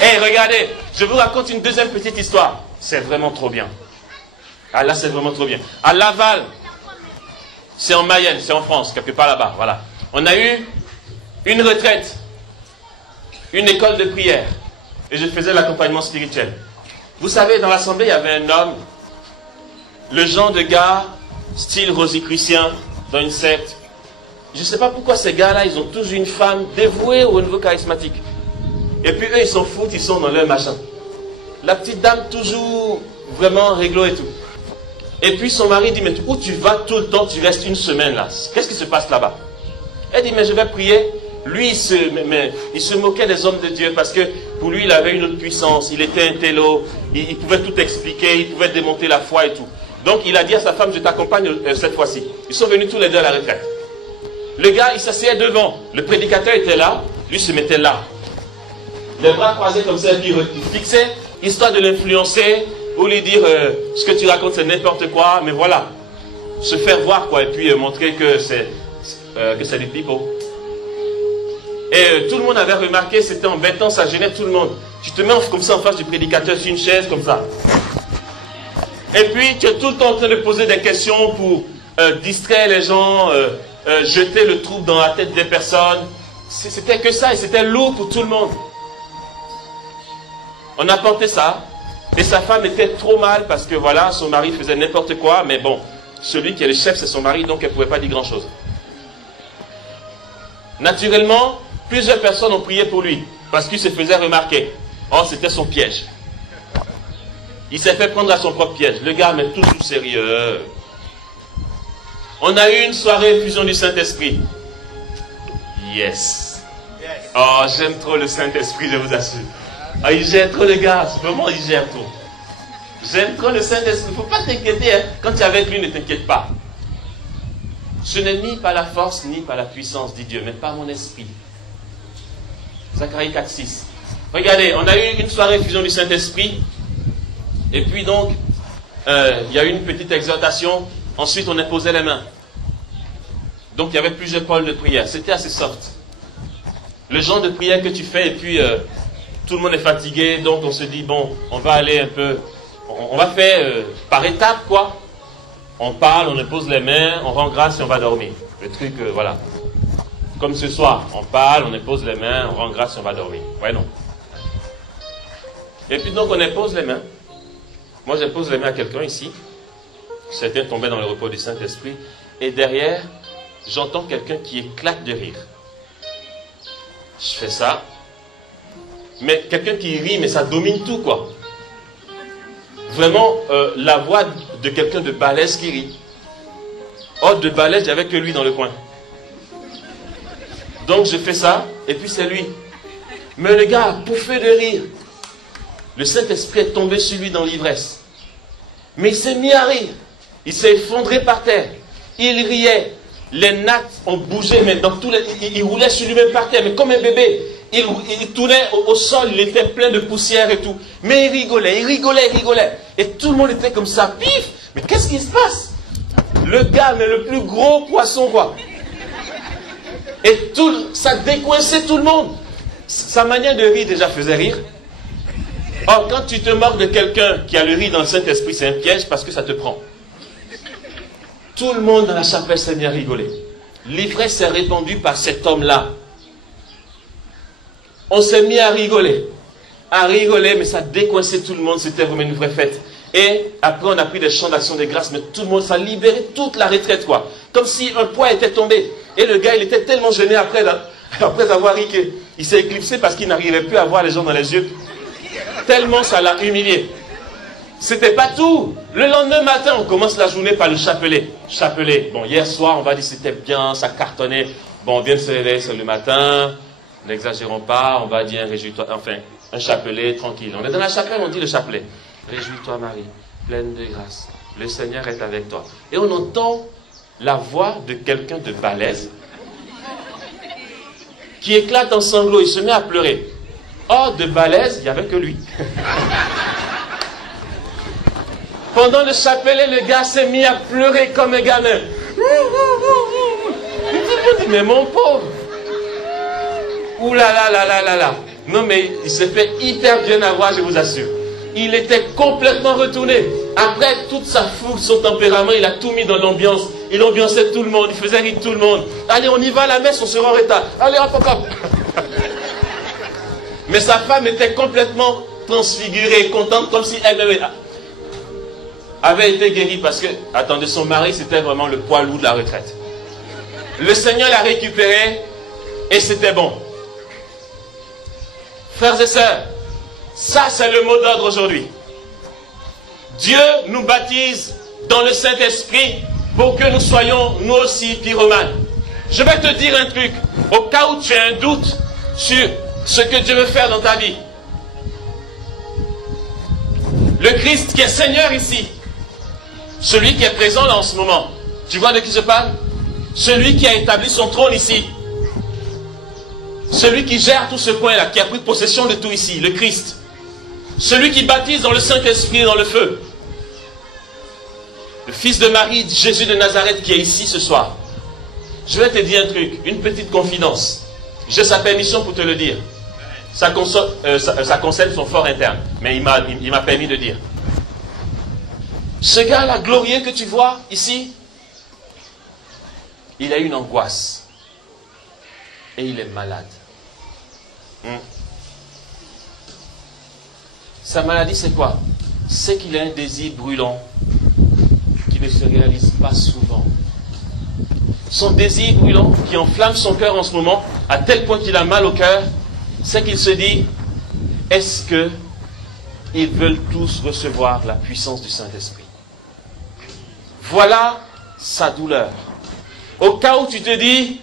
Et regardez, je vous raconte une deuxième petite histoire. C'est vraiment trop bien. Ah là, c'est vraiment trop bien. À Laval, c'est en Mayenne, c'est en France, quelque part là-bas, voilà. On a eu une retraite, une école de prière, et je faisais l'accompagnement spirituel. Vous savez, dans l'assemblée, il y avait un homme, le genre de gars, style rosicrucien, dans une secte. Je ne sais pas pourquoi ces gars-là, ils ont tous une femme dévouée au niveau charismatique. Et puis eux, ils s'en foutent, ils sont dans leur machin. La petite dame, toujours vraiment réglo et tout. Et puis son mari dit, mais où tu vas tout le temps, tu restes une semaine là. Qu'est-ce qui se passe là-bas? Elle dit, mais je vais prier. Lui, il se moquait des hommes de Dieu parce que pour lui, il avait une autre puissance. Il était un télo, il pouvait tout expliquer, il pouvait démonter la foi et tout. Donc il a dit à sa femme, je t'accompagne cette fois-ci. Ils sont venus tous les deux à la retraite. Le gars, il s'asseyait devant. Le prédicateur était là, lui se mettait là. Les bras croisés comme ça, puis il fixait, histoire de l'influencer, ou lui dire, ce que tu racontes c'est n'importe quoi, mais voilà. Se faire voir quoi, et puis montrer que c'est du pipeau. Et tout le monde avait remarqué, c'était embêtant, ça gênait tout le monde. Tu te mets comme ça en face du prédicateur sur une chaise, comme ça. Et puis, tu es tout le temps en train de poser des questions pour distraire les gens, jeter le trouble dans la tête des personnes. C'était que ça, et c'était lourd pour tout le monde. On a porté ça, et sa femme était trop mal, parce que voilà, son mari faisait n'importe quoi, mais bon, celui qui est le chef, c'est son mari, donc elle ne pouvait pas dire grand-chose. Naturellement, plusieurs personnes ont prié pour lui, parce qu'il se faisait remarquer. Oh, c'était son piège. Il s'est fait prendre à son propre piège. Le gars, mais tout sérieux. On a eu une soirée fusion du Saint-Esprit. Yes. Oh, j'aime trop le Saint-Esprit, je vous assure. Ah, il gère trop le gars. Vraiment, il gère tout. J'aime trop le Saint-Esprit. Il ne faut pas t'inquiéter. Hein. Quand tu es avec lui, ne t'inquiète pas. Ce n'est ni par la force, ni par la puissance, dit Dieu, mais par mon esprit. Zacharie 4,6. Regardez, on a eu une soirée fusion du Saint-Esprit. Et puis donc, il y a eu une petite exhortation. Ensuite, on imposait les mains. Donc, il y avait plusieurs pôles de prière. C'était assez soft. Le genre de prière que tu fais, et puis tout le monde est fatigué. Donc, on se dit, bon, on va aller un peu... On va faire par étapes, quoi. On parle, on impose les mains, on rend grâce et on va dormir. Le truc, voilà. Comme ce soir, on parle, on impose les mains, on rend grâce et on va dormir. Ouais, non. Et puis donc, on impose les mains. Moi, j'impose les mains à quelqu'un ici. Certains tombaient dans le repos du Saint-Esprit. Et derrière, j'entends quelqu'un qui éclate de rire. Je fais ça. Mais quelqu'un qui rit, mais ça domine tout, quoi. Vraiment, la voix de quelqu'un de balèze qui rit. Oh, de balèze, il n'y avait que lui dans le coin. Donc, je fais ça, et puis c'est lui. Mais le gars a pouffé de rire. Le Saint-Esprit est tombé sur lui dans l'ivresse. Mais il s'est mis à rire. Il s'est effondré par terre. Il riait. Les nattes ont bougé, mais dans tous les... il roulait sur lui-même par terre, mais comme un bébé. Il tournait au sol, il était plein de poussière et tout. Mais il rigolait, il rigolait, il rigolait. Et tout le monde était comme ça, pif. Mais qu'est-ce qui se passe? Le gars, mais le plus gros poisson, quoi. Et tout, ça décoinçait tout le monde. Sa manière de rire déjà faisait rire. Or, quand tu te moques de quelqu'un qui a le rire dans le Saint-Esprit, c'est un piège parce que ça te prend. Tout le monde dans la chapelle s'est mis à rigoler. L'ivresse s'est répandue par cet homme-là. On s'est mis à rigoler, mais ça décoinçait tout le monde, c'était vraiment une vraie fête. Et après, on a pris des chants d'action de grâce, mais tout le monde, ça libérait toute la retraite, quoi. Comme si un poids était tombé. Et le gars, il était tellement gêné après avoir ri qu'il s'est éclipsé parce qu'il n'arrivait plus à voir les gens dans les yeux. Tellement ça l'a humilié. C'était pas tout. Le lendemain matin, on commence la journée par le chapelet. Chapelet. Bon, hier soir, on va dire c'était bien, ça cartonnait. Bon, on vient de se réveiller, c'est le matin. N'exagérons pas, on va dire réjouis-toi, enfin, un chapelet tranquille. On est dans la chapelle, on dit le chapelet. Réjouis-toi Marie, pleine de grâce, le Seigneur est avec toi. Et on entend la voix de quelqu'un de balèze qui éclate en sanglots, il se met à pleurer. Or, de balèze, il n'y avait que lui. Pendant le chapelet, le gars s'est mis à pleurer comme un gamin. Mais mon pauvre. Ouh là là là là là là. Non mais il s'est fait hyper bien avoir, je vous assure. il était complètement retourné. Après toute sa fougue, son tempérament, il a tout mis dans l'ambiance. Il ambiançait tout le monde, il faisait rire tout le monde. Allez, on y va à la messe, on sera en retard. Allez, hop, hop, hop. Mais sa femme était complètement transfigurée, contente, comme si elle avait été guérie. Parce que, attendez, son mari, c'était vraiment le poids lourd de la retraite. Le Seigneur l'a récupéré et c'était bon. Frères et sœurs, ça c'est le mot d'ordre aujourd'hui. Dieu nous baptise dans le Saint-Esprit pour que nous soyons nous aussi pyromanes. Je vais te dire un truc, au cas où tu as un doute sur ce que Dieu veut faire dans ta vie. Le Christ qui est Seigneur ici, celui qui est présent là en ce moment, tu vois de qui je parle? Celui qui a établi son trône ici, celui qui gère tout ce coin là, qui a pris possession de tout ici, le Christ, celui qui baptise dans le Saint-Esprit et dans le feu, le fils de Marie, Jésus de Nazareth qui est ici ce soir. Je vais te dire un truc, une petite confidence. J'ai sa permission pour te le dire. Ça concerne son fort interne, mais il m'a permis de dire. Ce gars-là, glorieux que tu vois ici, il a une angoisse. Et il est malade. Sa maladie, c'est quoi? C'est qu'il a un désir brûlant qui ne se réalise pas souvent. Son désir brûlant qui enflamme son cœur en ce moment, à tel point qu'il a mal au cœur, c'est qu'il se dit, est-ce qu'ils veulent tous recevoir la puissance du Saint-Esprit? Voilà sa douleur. Au cas où tu te dis,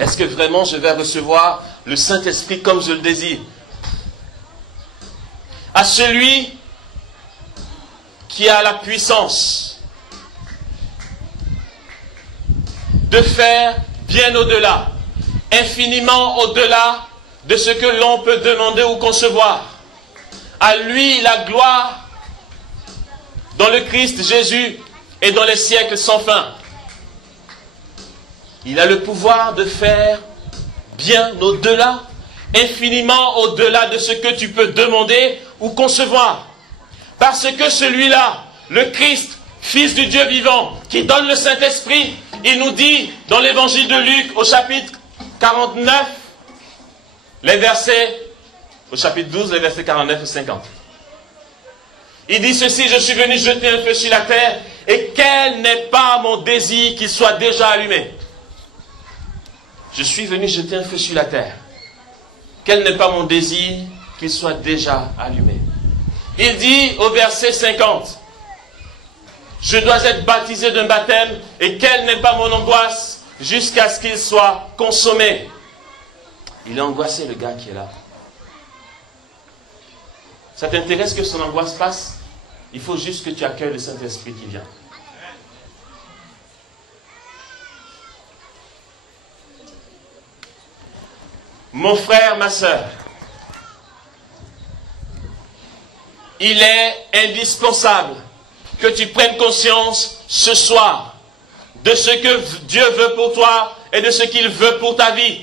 est-ce que vraiment je vais recevoir le Saint-Esprit comme je le désire? À celui qui a la puissance de faire bien au-delà, infiniment au-delà de ce que l'on peut demander ou concevoir. À lui la gloire dans le Christ Jésus et dans les siècles sans fin. Il a le pouvoir de faire bien au-delà, infiniment au-delà de ce que tu peux demander ou concevoir. Parce que celui-là, le Christ, Fils du Dieu vivant, qui donne le Saint-Esprit, il nous dit dans l'évangile de Luc, au chapitre 49, les versets, au chapitre 12, les versets 49 et 50. Il dit ceci, je suis venu jeter un feu sur la terre, et quel n'est pas mon désir qu'il soit déjà allumé. Je suis venu jeter un feu sur la terre. Quel n'est pas mon désir qu'il soit déjà allumé. Il dit au verset 50, je dois être baptisé d'un baptême, et quelle n'est pas mon angoisse jusqu'à ce qu'il soit consommé. Il est angoissé, le gars qui est là. Ça t'intéresse que son angoisse passe? Il faut juste que tu accueilles le Saint-Esprit qui vient. Mon frère, ma sœur, il est indispensable que tu prennes conscience ce soir de ce que Dieu veut pour toi et de ce qu'il veut pour ta vie.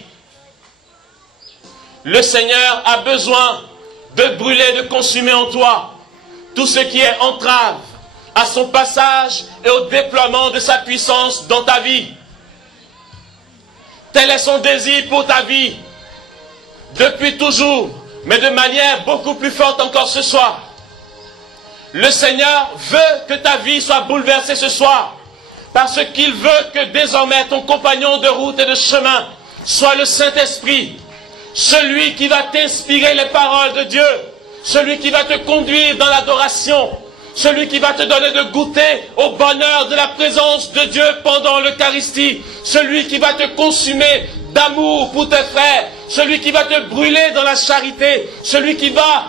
Le Seigneur a besoin de brûler, de consumer en toi tout ce qui est entrave à son passage et au déploiement de sa puissance dans ta vie. Tel est son désir pour ta vie, depuis toujours, mais de manière beaucoup plus forte encore ce soir. Le Seigneur veut que ta vie soit bouleversée ce soir, parce qu'il veut que désormais ton compagnon de route et de chemin soit le Saint-Esprit, celui qui va t'inspirer les paroles de Dieu, celui qui va te conduire dans l'adoration, celui qui va te donner de goûter au bonheur de la présence de Dieu pendant l'Eucharistie, celui qui va te consumer d'amour pour tes frères, celui qui va te brûler dans la charité, celui qui va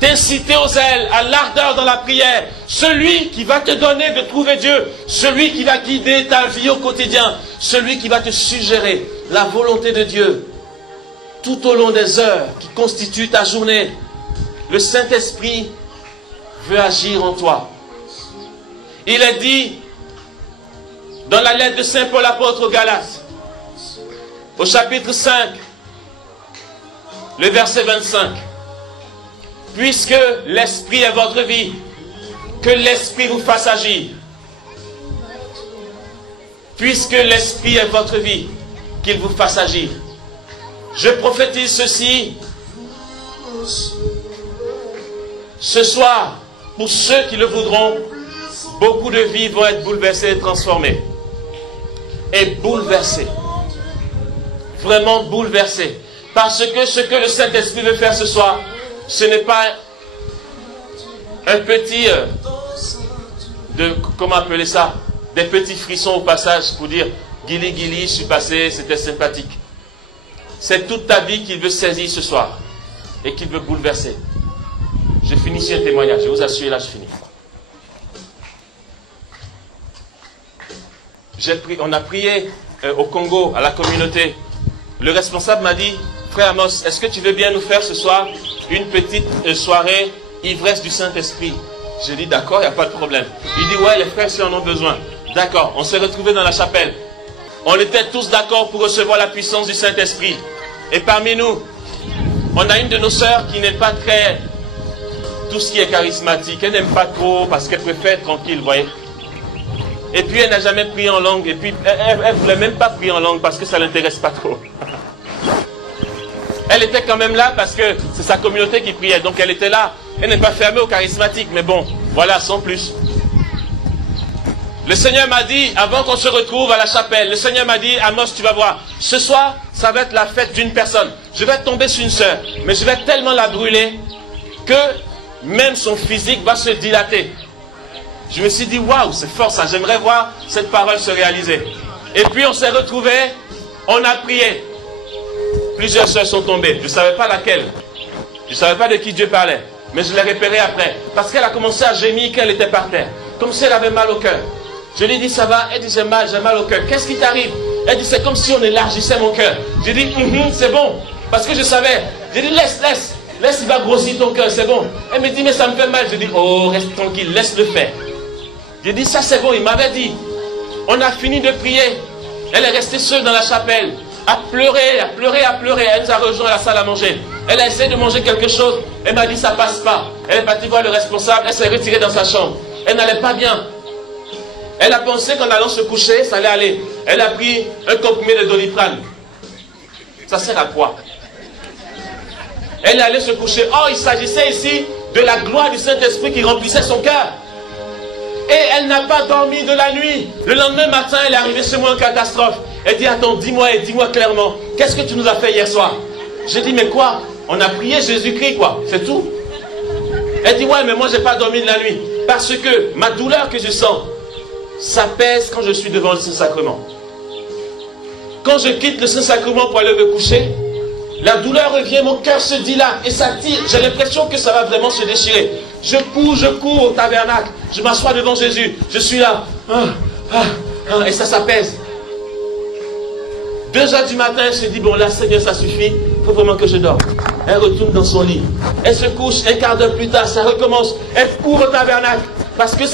t'inciter aux ailes, à l'ardeur dans la prière, celui qui va te donner de trouver Dieu, celui qui va guider ta vie au quotidien, celui qui va te suggérer la volonté de Dieu tout au long des heures qui constituent ta journée. Le Saint-Esprit veut agir en toi. Il est dit dans la lettre de Saint Paul apôtre aux Galates, au chapitre 5, le verset 25. puisque l'Esprit est votre vie, que l'Esprit vous fasse agir. Puisque l'Esprit est votre vie, qu'il vous fasse agir. Je prophétise ceci ce soir, pour ceux qui le voudront, beaucoup de vies vont être bouleversées et transformées. Et bouleversées. Vraiment bouleversées. Parce que ce que le Saint-Esprit veut faire ce soir, ce n'est pas un petit... comment appeler ça? Des petits frissons au passage pour dire « Guili, guili, je suis passé, c'était sympathique ». C'est toute ta vie qu'il veut saisir ce soir et qu'il veut bouleverser. Je finis sur un témoignage, je vous assure, là je finis. On a prié au Congo, à la communauté. Le responsable m'a dit, frère Amos, est-ce que tu veux bien nous faire ce soir une petite soirée ivresse du Saint-Esprit? J'ai dit, d'accord, il n'y a pas de problème. Il dit, ouais, les frères si en ont besoin. D'accord, on s'est retrouvés dans la chapelle. On était tous d'accord pour recevoir la puissance du Saint-Esprit. Et parmi nous, on a une de nos sœurs qui n'est pas très... Tout ce qui est charismatique, elle n'aime pas trop parce qu'elle préfère être tranquille, vous voyez. Et puis elle n'a jamais prié en langue. Et puis elle ne voulait même pas prier en langue parce que ça ne l'intéresse pas trop. Elle était quand même là parce que c'est sa communauté qui priait. Donc elle était là. Elle n'est pas fermée au charismatique. Mais bon, voilà, sans plus. Le Seigneur m'a dit, avant qu'on se retrouve à la chapelle, le Seigneur m'a dit, Amos, tu vas voir, ce soir, ça va être la fête d'une personne. Je vais tomber sur une sœur, mais je vais tellement la brûler que même son physique va se dilater. Je me suis dit, waouh, c'est fort ça, j'aimerais voir cette parole se réaliser. Et puis on s'est retrouvés, on a prié. Plusieurs sœurs sont tombées, je ne savais pas laquelle. Je ne savais pas de qui Dieu parlait, mais je l'ai repéré après. Parce qu'elle a commencé à gémir quand elle était par terre, comme si elle avait mal au cœur. Je lui ai dit, ça va? Elle dit, j'ai mal au cœur. Qu'est-ce qui t'arrive? Elle dit, c'est comme si on élargissait mon cœur. J'ai dit, c'est bon, parce que je savais. J'ai dit, laisse, il va grossir ton cœur, c'est bon. Elle me dit, mais ça me fait mal. Je dis, oh, reste tranquille, laisse-le faire. J'ai dit, ça c'est bon, il m'avait dit. On a fini de prier. Elle est restée seule dans la chapelle, à pleurer. Elle nous a rejoint à la salle à manger. Elle a essayé de manger quelque chose. Elle m'a dit, ça passe pas. Elle est partie voir le responsable, elle s'est retirée dans sa chambre. Elle n'allait pas bien. Elle a pensé qu'en allant se coucher, ça allait aller. Elle a pris un comprimé de Doliprane. Ça sert à quoi? Elle est allée se coucher. Oh, il s'agissait ici de la gloire du Saint-Esprit qui remplissait son cœur. Et elle n'a pas dormi de la nuit. Le lendemain matin, elle est arrivée chez moi en catastrophe. Elle dit, attends, dis-moi clairement, qu'est-ce que tu nous as fait hier soir? J'ai dit, mais quoi? On a prié Jésus-Christ, quoi. C'est tout. Elle dit, ouais, mais moi, j'ai pas dormi de la nuit. Parce que ma douleur que je sens, ça pèse quand je suis devant le Saint-Sacrement. Quand je quitte le Saint-Sacrement pour aller me coucher, la douleur revient, mon cœur se dilate et ça tire. J'ai l'impression que ça va vraiment se déchirer. Je cours au tabernacle. Je m'assois devant Jésus. Je suis là. Et ça s'apaise. 2h du matin, elle se dit, bon là, Seigneur, ça suffit. Il faut vraiment que je dorme. Elle retourne dans son lit. Elle se couche, un quart d'heure plus tard, ça recommence. Elle court au tabernacle. Parce que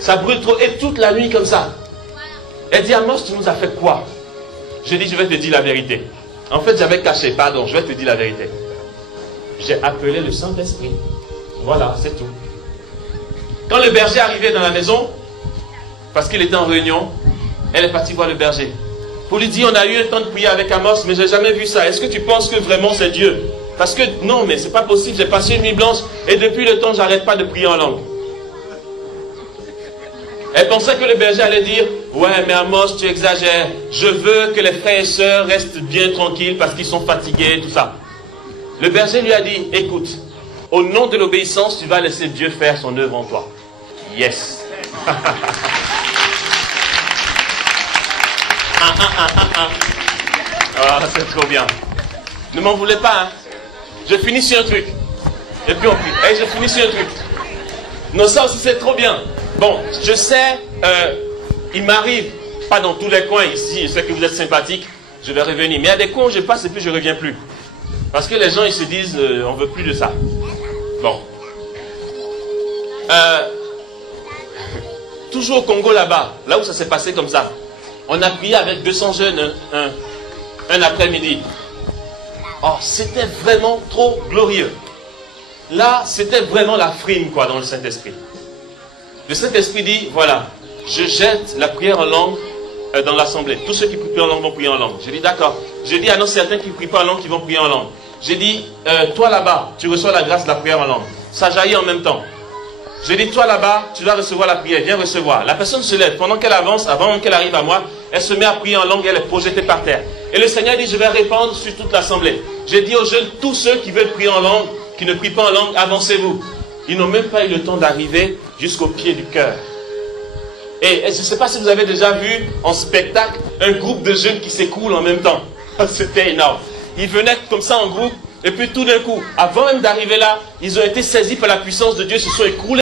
ça brûle trop. Et toute la nuit comme ça. Elle dit, Amos, tu nous as fait quoi? Je dis, je vais te dire la vérité. En fait, j'avais caché, pardon, je vais te dire la vérité. J'ai appelé le Saint-Esprit. Voilà, c'est tout. Quand le berger arrivait dans la maison, parce qu'il était en réunion, elle est partie voir le berger. Pour lui dire, on a eu un temps de prier avec Amos, mais je n'ai jamais vu ça. Est-ce que tu penses que vraiment c'est Dieu? Parce que non, mais c'est pas possible, j'ai passé une nuit blanche et depuis le temps, j'arrête pas de prier en langue. Elle pensait que le berger allait dire, ouais, mais Amos, tu exagères. Je veux que les frères et sœurs restent bien tranquilles parce qu'ils sont fatigués, tout ça. Le berger lui a dit, écoute, au nom de l'obéissance, tu vas laisser Dieu faire son œuvre en toi. Yes. Ah, c'est trop bien. Ne m'en voulez pas, hein. Je finis sur un truc. Et puis on prie. Et je finis sur un truc. Non, ça aussi c'est trop bien. Bon, je sais, il m'arrive, pas dans tous les coins ici, je sais que vous êtes sympathiques, je vais revenir. Mais il y a des coins où je passe et puis je ne reviens plus. Parce que les gens, ils se disent, on ne veut plus de ça. Bon. Toujours au Congo là-bas, là où ça s'est passé comme ça, on a prié avec 200 jeunes un après-midi. Oh, c'était vraiment trop glorieux. là, c'était vraiment la frime, quoi, dans le Saint-Esprit. Le Saint-Esprit dit, voilà, je jette la prière en langue dans l'assemblée. Tous ceux qui prient en langue vont prier en langue. J'ai dit, d'accord. J'ai dit, ah non, certains qui ne prient pas en langue, qui vont prier en langue. J'ai dit, toi là-bas, tu reçois la grâce de la prière en langue. Ça jaillit en même temps. J'ai dit, toi là-bas, tu dois recevoir la prière, viens recevoir. La personne se lève, pendant qu'elle avance, avant même qu'elle arrive à moi, elle se met à prier en langue et elle est projetée par terre. Et le Seigneur dit, je vais répandre sur toute l'assemblée. J'ai dit aux jeunes, tous ceux qui veulent prier en langue, qui ne prient pas en langue, avancez-vous. Ils n'ont même pas eu le temps d'arriver jusqu'au pied du cœur. Et je ne sais pas si vous avez déjà vu en spectacle un groupe de jeunes qui s'écoulent en même temps. C'était énorme. Ils venaient comme ça en groupe, et puis tout d'un coup, avant même d'arriver là, ils ont été saisis par la puissance de Dieu, se sont écroulés.